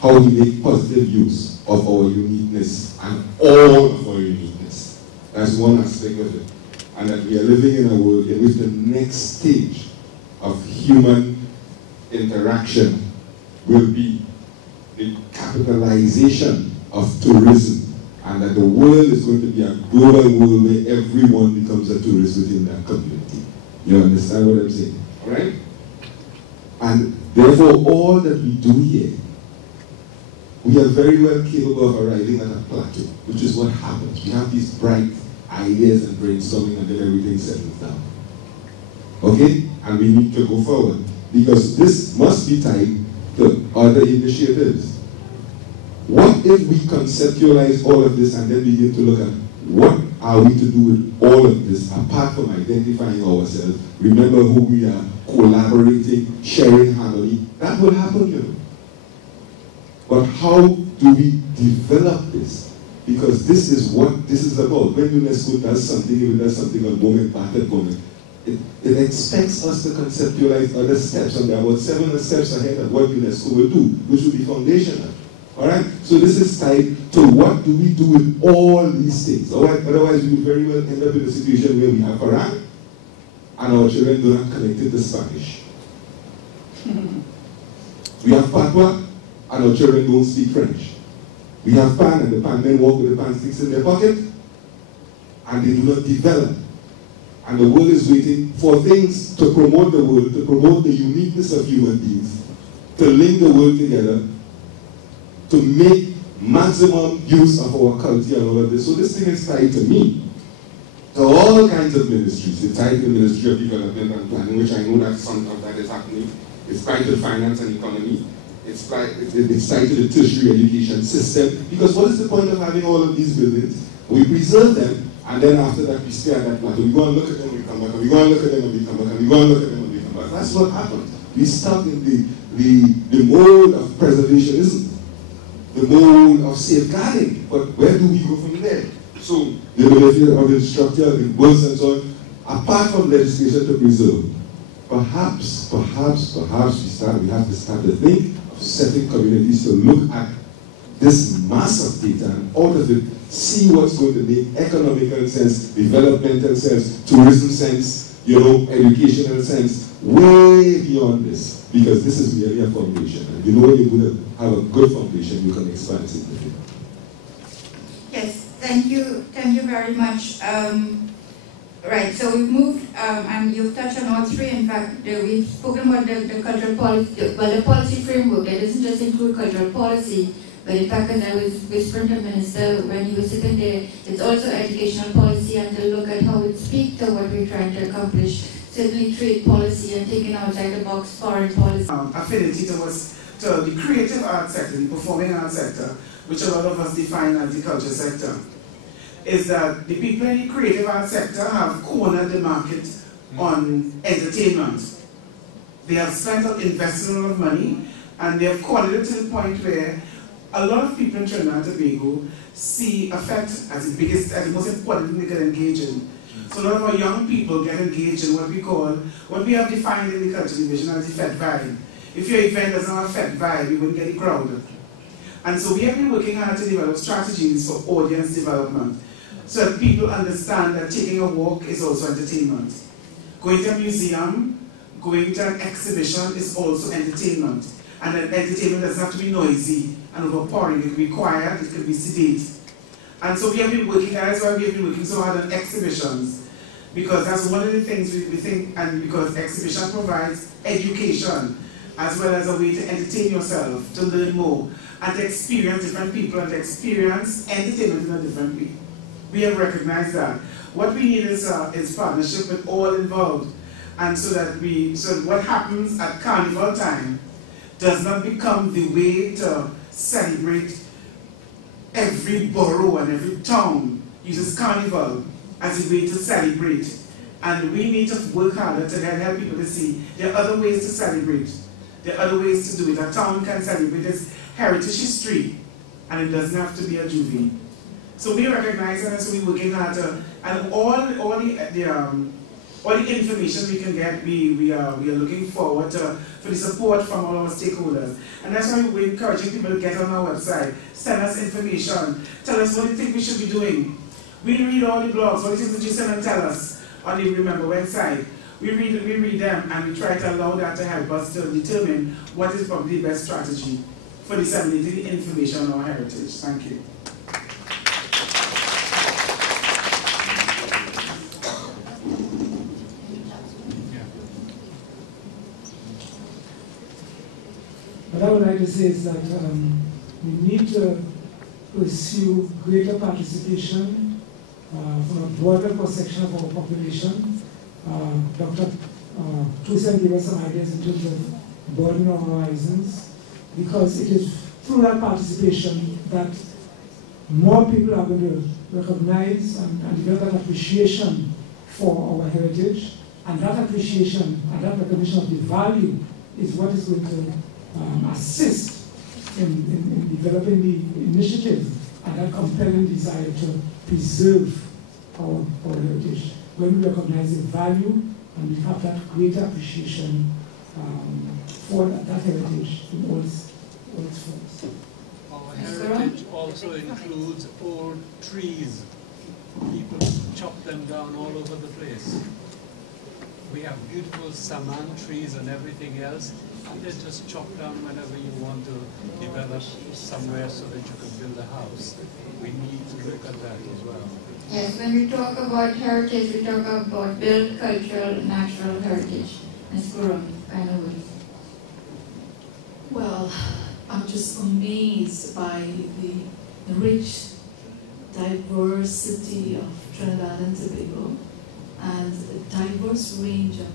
how we make positive use of our uniqueness and all of our uniqueness. That's one aspect of it. And that we are living in a world in which the next stage of human interaction will be the capitalization of tourism, and that the world is going to be a global world where everyone becomes a tourist within that community. You understand what I'm saying? All right? And therefore, all that we do here, we are very well capable of arriving at a plateau, which is what happens. We have these bright ideas and brainstorming, and then everything settles down. Okay? And we need to go forward, because this must be tied to other initiatives. What if we conceptualize all of this and then begin to look at what are we to do with all of this, apart from identifying ourselves, remember who we are, collaborating, sharing harmony? That will happen, you know. But how do we develop this? Because this is what this is about. When UNESCO does something, if it does something on women, battered women, it expects us to conceptualize other steps, and there are about 7 steps ahead of what UNESCO will do, which will be foundational. All right? So this is tied to what do we do with all these things. All right? Otherwise, we will very well end up in a situation where we have Quran, and our children do not connect it to Spanish. We have Patwa, and our children don't speak French. We have Pan, and the Pan men walk with the Pan sticks in their pocket, and they do not develop. And the world is waiting for things to promote the world, to promote the uniqueness of human beings, to link the world together, to make maximum use of our culture and all of this. So this thing is tied to me, to all kinds of ministries. It's tied to the Ministry of Development and Planning, which I know that some of that is happening. It's tied to finance and economy. It's tied to the tertiary education system. Because what is the point of having all of these buildings? We preserve them, and then after that we stay at that plateau. We go and look at them, we come back, and we go and look at them, and we come back, and we go and look at them, and we come back. That's what happens. We stuck in the mode of preservationism, the mode of safeguarding. But where do we go from there? So the benefit of the structure, the works and so on, apart from legislation to preserve, perhaps we have to start to think of setting communities to look at this mass of data and out of it see what's going to make economical sense, developmental sense, tourism sense, educational sense, way beyond this. Because this is merely a foundation. And when you're going to have a good foundation, you can expand significantly. Yes, thank you very much. Right, so we've moved, and you've touched on all three. In fact, we've spoken about the cultural policy, the policy framework. It doesn't just include cultural policy, but in fact, as I was whispering to the Minister when he was sitting there, it's also educational policy and to look at how it speaks to what we're trying to accomplish. Certainly trade policy and taking outside the box foreign policy. Affinity to the creative art sector, the performing art sector, which a lot of us define as the culture sector, is that the people in the creative art sector have cornered the market on entertainment. They have invested a lot of money, and they have cornered it to the point where a lot of people in Trinidad and Tobago see effect as the most important thing they can engage in. So a lot of our young people get engaged in what we have defined in the culture division as the Fed vibe. If your event doesn't have a Fed vibe, you wouldn't get the crowd. And so we have been working hard to develop strategies for audience development, so that people understand that taking a walk is also entertainment. Going to a museum, going to an exhibition is also entertainment. And that entertainment doesn't have to be noisy and overpowering. It could be quiet, it could be sedate. And so we have been working, that's why we have been working so hard on exhibitions, because that's one of the things we think, and because exhibition provides education, as well as a way to entertain yourself, to learn more, and to experience different people, and to experience entertainment in a different way. We have recognized that. What we need is partnership with all involved, and so what happens at carnival time does not become the way to celebrate. Every borough and every town uses carnival as a way to celebrate. And we need to work harder to help people to see there are other ways to celebrate. There are other ways to do it. A town can celebrate its heritage history, and it doesn't have to be a juvie. So we recognize that, and so we're working hard to, and all the information we can get, we are looking forward to, for the support from all our stakeholders. And that's why we're encouraging people to get on our website, send us information, tell us what you think we should be doing. We read all the blogs, what it is that you send and tell us on the Remember website. We read them, and we try to allow that to help us to determine what is probably the best strategy for disseminating the information on our heritage. Thank you. What I would like to say is that we need to pursue greater participation from a broader cross-section of our population. Dr. Tusen gave us some ideas in terms of broadening our horizons, because it is through that participation that more people are going to recognize and develop an appreciation for our heritage, and that appreciation and that recognition of the value is what is going to assist in developing the initiative and that compelling desire to preserve our heritage. When we recognize the value and we have that greater appreciation for that heritage in all its forms. Our heritage also includes old trees. People chop them down all over the place. We have beautiful saman trees and everything else, and they're just chopped down whenever you want to develop somewhere so that you can build a house. We need to look at that as well. Yes, when we talk about heritage, we talk about built cultural, natural heritage. Ms. Gurung, final words. Well, I'm just amazed by the rich diversity of Trinidad and Tobago and a diverse range of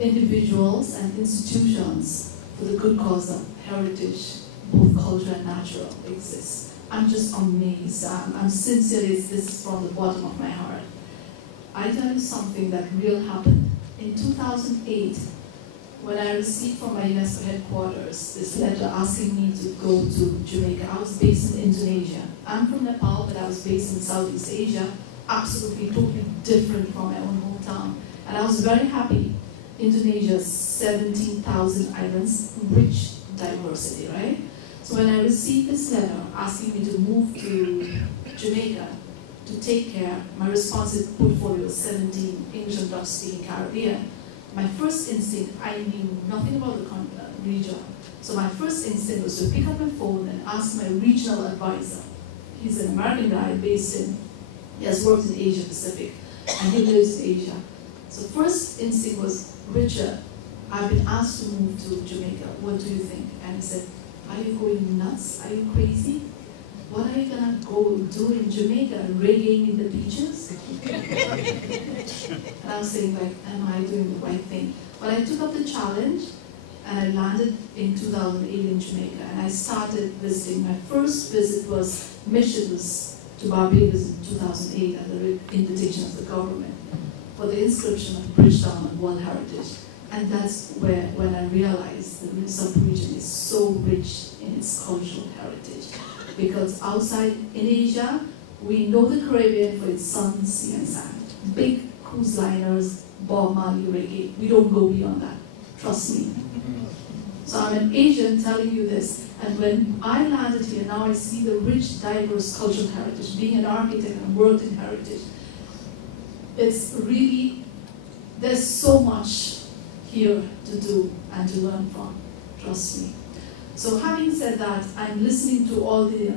individuals and institutions for the good cause of heritage, both cultural and natural, exists. I'm just amazed. I'm sincerely, this is from the bottom of my heart. I tell you something that real happened. In 2008, when I received from my UNESCO headquarters this letter asking me to go to Jamaica, I was based in Indonesia. I'm from Nepal, but I was based in Southeast Asia, absolutely totally different from my own hometown. And I was very happy. Indonesia's 17,000 islands, rich diversity, right? So when I received this letter asking me to move to Jamaica to take care, my responsive portfolio was 17 English and Dutch speaking Caribbean. My first instinct, I knew nothing about the region. So my first instinct was to pick up my phone and ask my regional advisor. He's an American guy based in, he has worked in Asia Pacific, and he lives in Asia. So first instinct was, Richard, I've been asked to move to Jamaica. What do you think? And he said, are you going nuts? Are you crazy? What are you gonna go do in Jamaica? Reggaeing in the beaches? And I was saying, like, am I doing the right thing? But I took up the challenge and I landed in 2008 in Jamaica and I started visiting. My first visit was missions to Barbados in 2008 at the invitation of the government for the inscription of Bridgetown on World Heritage. And that's where, when I realized the sub-region is so rich in its cultural heritage. Because outside in Asia, we know the Caribbean for its sun, sea, and sand. Big cruise liners, Bob Marley reggae. We don't go beyond that. Trust me. So I'm an Asian telling you this. And when I landed here, now I see the rich, diverse cultural heritage. Being an architect and worked in heritage, it's really, there's so much here to do and to learn from. Trust me. So having said that, I'm listening to all the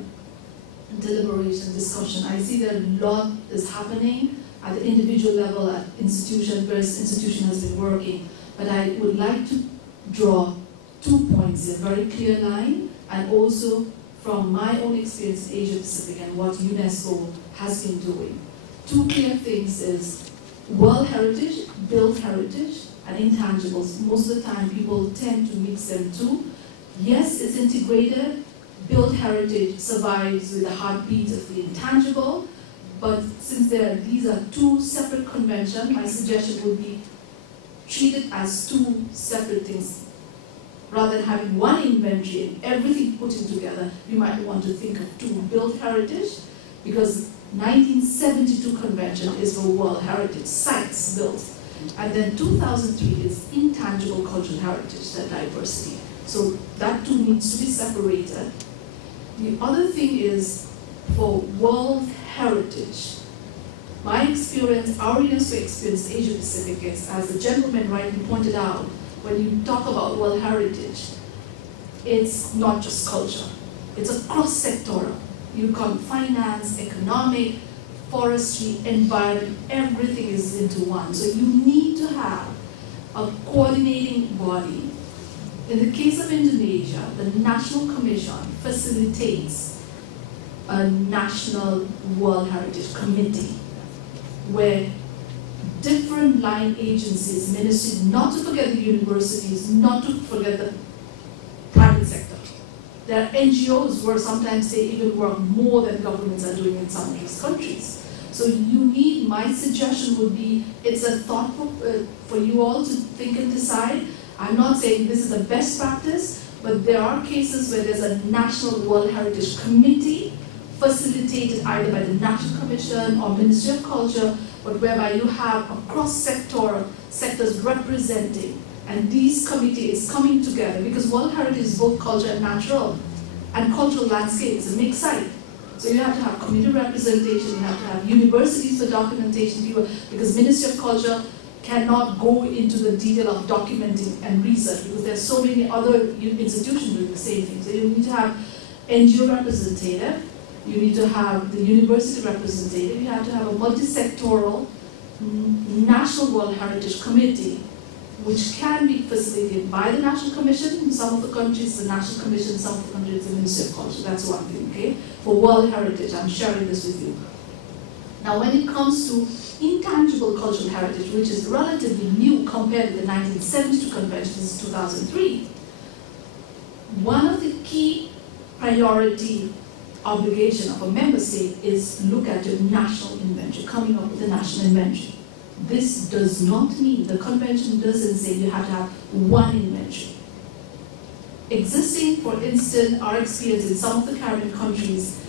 deliberation, discussion. I see that a lot is happening at the individual level, at institution, various institution has been working. But I would like to draw 2 points, a very clear line, and also from my own experience in Asia Pacific and what UNESCO has been doing. 2 clear things is world heritage, built heritage, and intangibles. Most of the time people tend to mix them too. Yes, it's integrated. Built heritage survives with the heartbeat of the intangible, but since these are 2 separate conventions, my suggestion would be treat it as 2 separate things. Rather than having one inventory and everything put in together, you might want to think of 2 built heritage, because 1972 convention is for world heritage, sites built. And then 2003 is intangible cultural heritage, that diversity. So that 2 needs to be separated. The other thing is for world heritage. My experience, our UNESCO experience in Asia Pacific is, as the gentleman rightly pointed out, when you talk about world heritage, it's not just culture. It's a cross-sectoral. You come finance, economic, forestry, environment, everything is into one. So you need to have a coordinating body. In the case of Indonesia, the National Commission facilitates a National World Heritage Committee where different line agencies, ministries, not to forget the universities, not to forget the private sector. There are NGOs where sometimes they even work more than governments are doing in some of these countries. So you need, my suggestion would be, it's a thought for you all to think and decide. I'm not saying this is the best practice, but there are cases where there's a National World Heritage Committee facilitated either by the National Commission or Ministry of Culture, but whereby you have a cross-sector sectors representing, and these committees coming together, because World Heritage is both culture and natural, and cultural landscape is a mixed site. So you have to have community representation, you have to have universities for documentation, because Ministry of Culture cannot go into the detail of documenting and research, because there's so many other institutions doing the same thing. So you need to have NGO representative, you need to have the university representative, you have to have a multi-sectoral National World Heritage Committee which can be facilitated by the National Commission. In some of the countries, the National Commission, some of the countries, the Ministry of Culture. That's one thing, okay? For World Heritage, I'm sharing this with you. Now, when it comes to intangible cultural heritage, which is relatively new compared to the 1972 convention, this is 2003, one of the key priority obligation of a member state is look at your national inventory, coming up with a national inventory. This does not mean, the convention doesn't say you have to have one inventory. Existing, for instance, our experience in some of the Caribbean countries,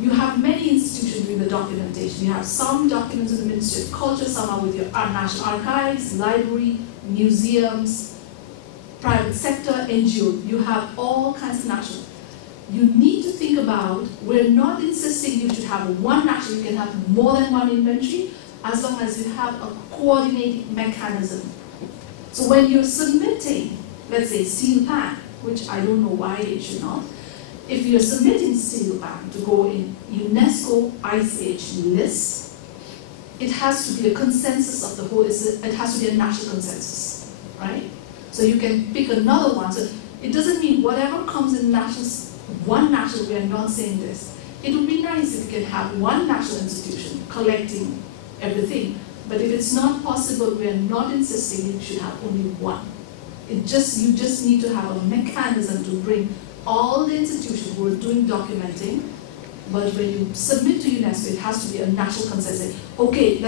you have many institutions doing the documentation. You have some documents in the Ministry of Culture, some are with your National Archives, library, museums, private sector, NGO. You have all kinds of national. You need to think about, we're not insisting you should have one national, you can have more than one inventory, as long as you have a coordinating mechanism. So when you're submitting, let's say, steel pan, which I don't know why it should not, if you're submitting steel pan to go in UNESCO Ice Age list, it has to be a consensus of the whole, it has to be a national consensus, right? So you can pick another one. So it doesn't mean whatever comes in national, one national, we are not saying this. It would be nice if you can have one national institution collecting everything, but if it's not possible, we are not insisting you should have only one. You just need to have a mechanism to bring all the institutions who are doing documenting, but when you submit to UNESCO, it has to be a national consensus. Okay,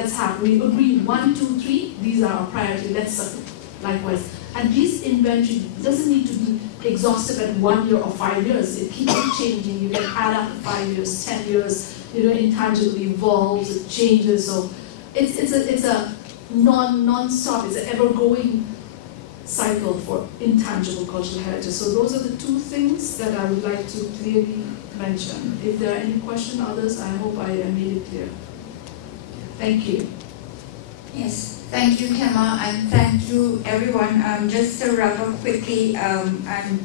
we agree 1, 2, 3, these are our priority, let's submit. Likewise. And this inventory doesn't need to be exhaustive at 1 year or 5 years. It keeps on changing. You can add up to 5 years, 10 years, intangibly evolves, it changes. So it's a non-stop, it's an ever-going cycle for intangible cultural heritage. So those are the two things that I would like to clearly mention. If there are any questions, others, I hope I made it clear. Thank you. Yes, thank you, Kema, and thank you, everyone. Just to wrap up quickly, you can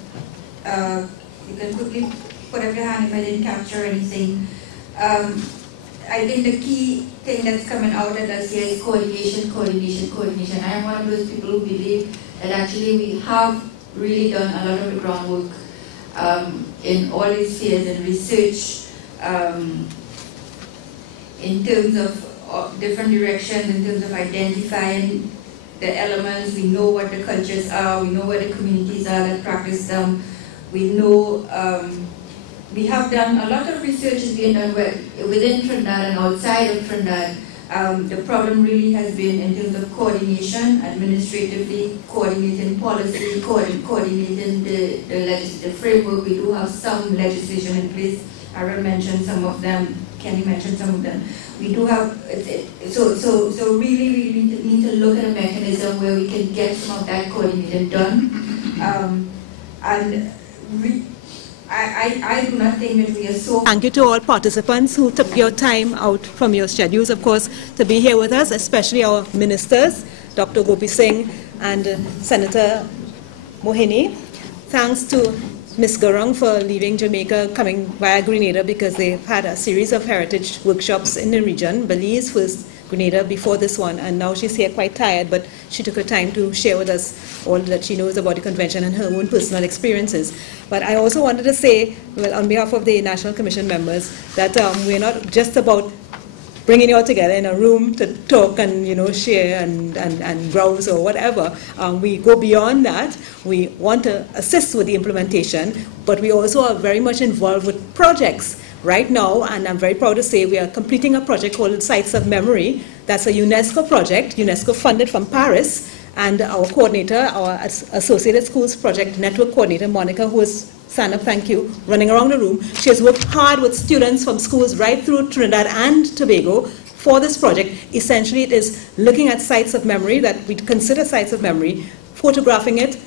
quickly put up your hand if I didn't capture anything. I think the key thing that's coming out at us here is coordination, coordination, coordination. I am one of those people who believe that actually we have really done a lot of the groundwork in all these spheres and research in terms of different directions, in terms of identifying the elements. We know what the cultures are, we know where the communities are that practice them. We know we have done a lot of research is being done within Trinidad and outside of Trinidad. The problem really has been in terms of coordination, administratively, coordinating policy, coordinating the framework. We do have some legislation in place. Aaron mentioned some of them, Kenny mentioned some of them. We do have, so really we need to look at a mechanism where we can get some of that coordinated done. I do not think that we are so... Thank you to all participants who took your time out from your schedules, of course, to be here with us, especially our ministers, Dr. Gopi Singh and Senator Mohini. Thanks to Ms. Gurung for leaving Jamaica, coming via Grenada, because they've had a series of heritage workshops in the region. Belize was Grenada before this one, and now she's here quite tired, but she took her time to share with us all that she knows about the convention and her own personal experiences. But I also wanted to say, well, on behalf of the National Commission members, that we're not just about bringing you all together in a room to talk and share and browse or whatever. We go beyond that. We want to assist with the implementation, but we also are very much involved with projects. Right now, and I'm very proud to say, we are completing a project called Sites of Memory. That's a UNESCO project, UNESCO funded from Paris, and our coordinator, our Associated Schools Project Network Coordinator, Monica, who is, stand up, thank you, running around the room. She has worked hard with students from schools right through Trinidad and Tobago for this project. Essentially, it is looking at sites of memory that we consider sites of memory, photographing it,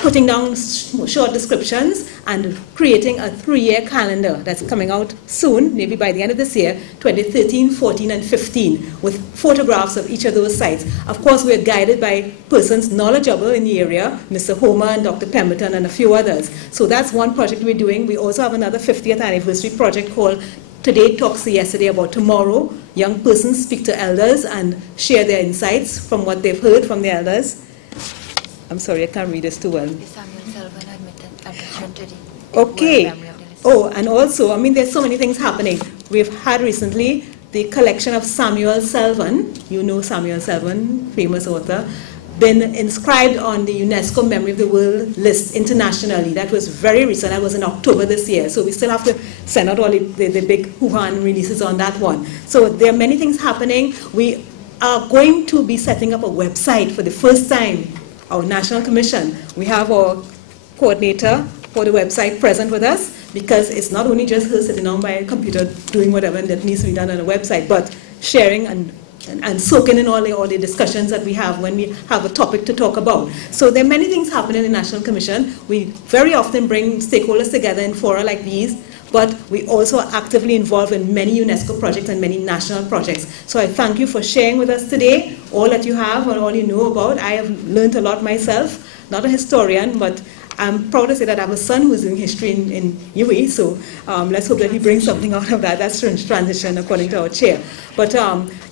putting down short descriptions, and creating a 3-year calendar that's coming out soon, maybe by the end of this year, 2013, 14, and 15, with photographs of each of those sites. Of course, we're guided by persons knowledgeable in the area, Mr. Homer and Dr. Pemberton and a few others. So that's one project we're doing. We also have another 50th anniversary project called Today Talks to Yesterday About Tomorrow. Young persons speak to elders and share their insights from what they've heard from the elders. I'm sorry, I can't read this too well. Admission to the Okay. Oh, and also, I mean, there's so many things happening. We've had recently the collection of Samuel Selvon, you know Samuel Selvon, famous author, been inscribed on the UNESCO Memory of the World list internationally. That was very recent. That was in October this year. So we still have to send out all the big hoo-ha releases on that one. So there are many things happening. We are going to be setting up a website for the first time, our National Commission. We have our coordinator for the website present with us, because it's not only just her sitting down by a computer doing whatever that needs to be done on a website, but sharing and soaking in all the discussions that we have when we have a topic to talk about. So there are many things happening in the National Commission. We very often bring stakeholders together in fora like these, but we also are actively involved in many UNESCO projects and many national projects. So I thank you for sharing with us today all that you have and all you know about. I have learned a lot myself, not a historian, but I'm proud to say that I have a son who's doing history in UAE, so let's hope that he brings something out of that. That's transition according to our chair. But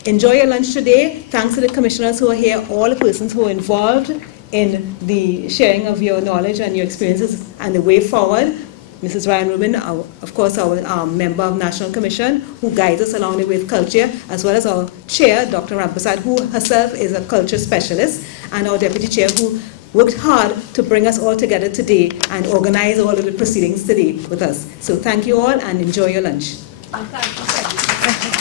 enjoy your lunch today. Thanks to the commissioners who are here, all the persons who are involved in the sharing of your knowledge and your experiences and the way forward. Mrs. Ryan Rubin, of course, our member of National Commission, who guides us along the way with culture, as well as our chair, Dr. Rampersad, who herself is a culture specialist, and our deputy chair, who worked hard to bring us all together today and organize all of the proceedings today with us. So thank you all and enjoy your lunch. And thank you.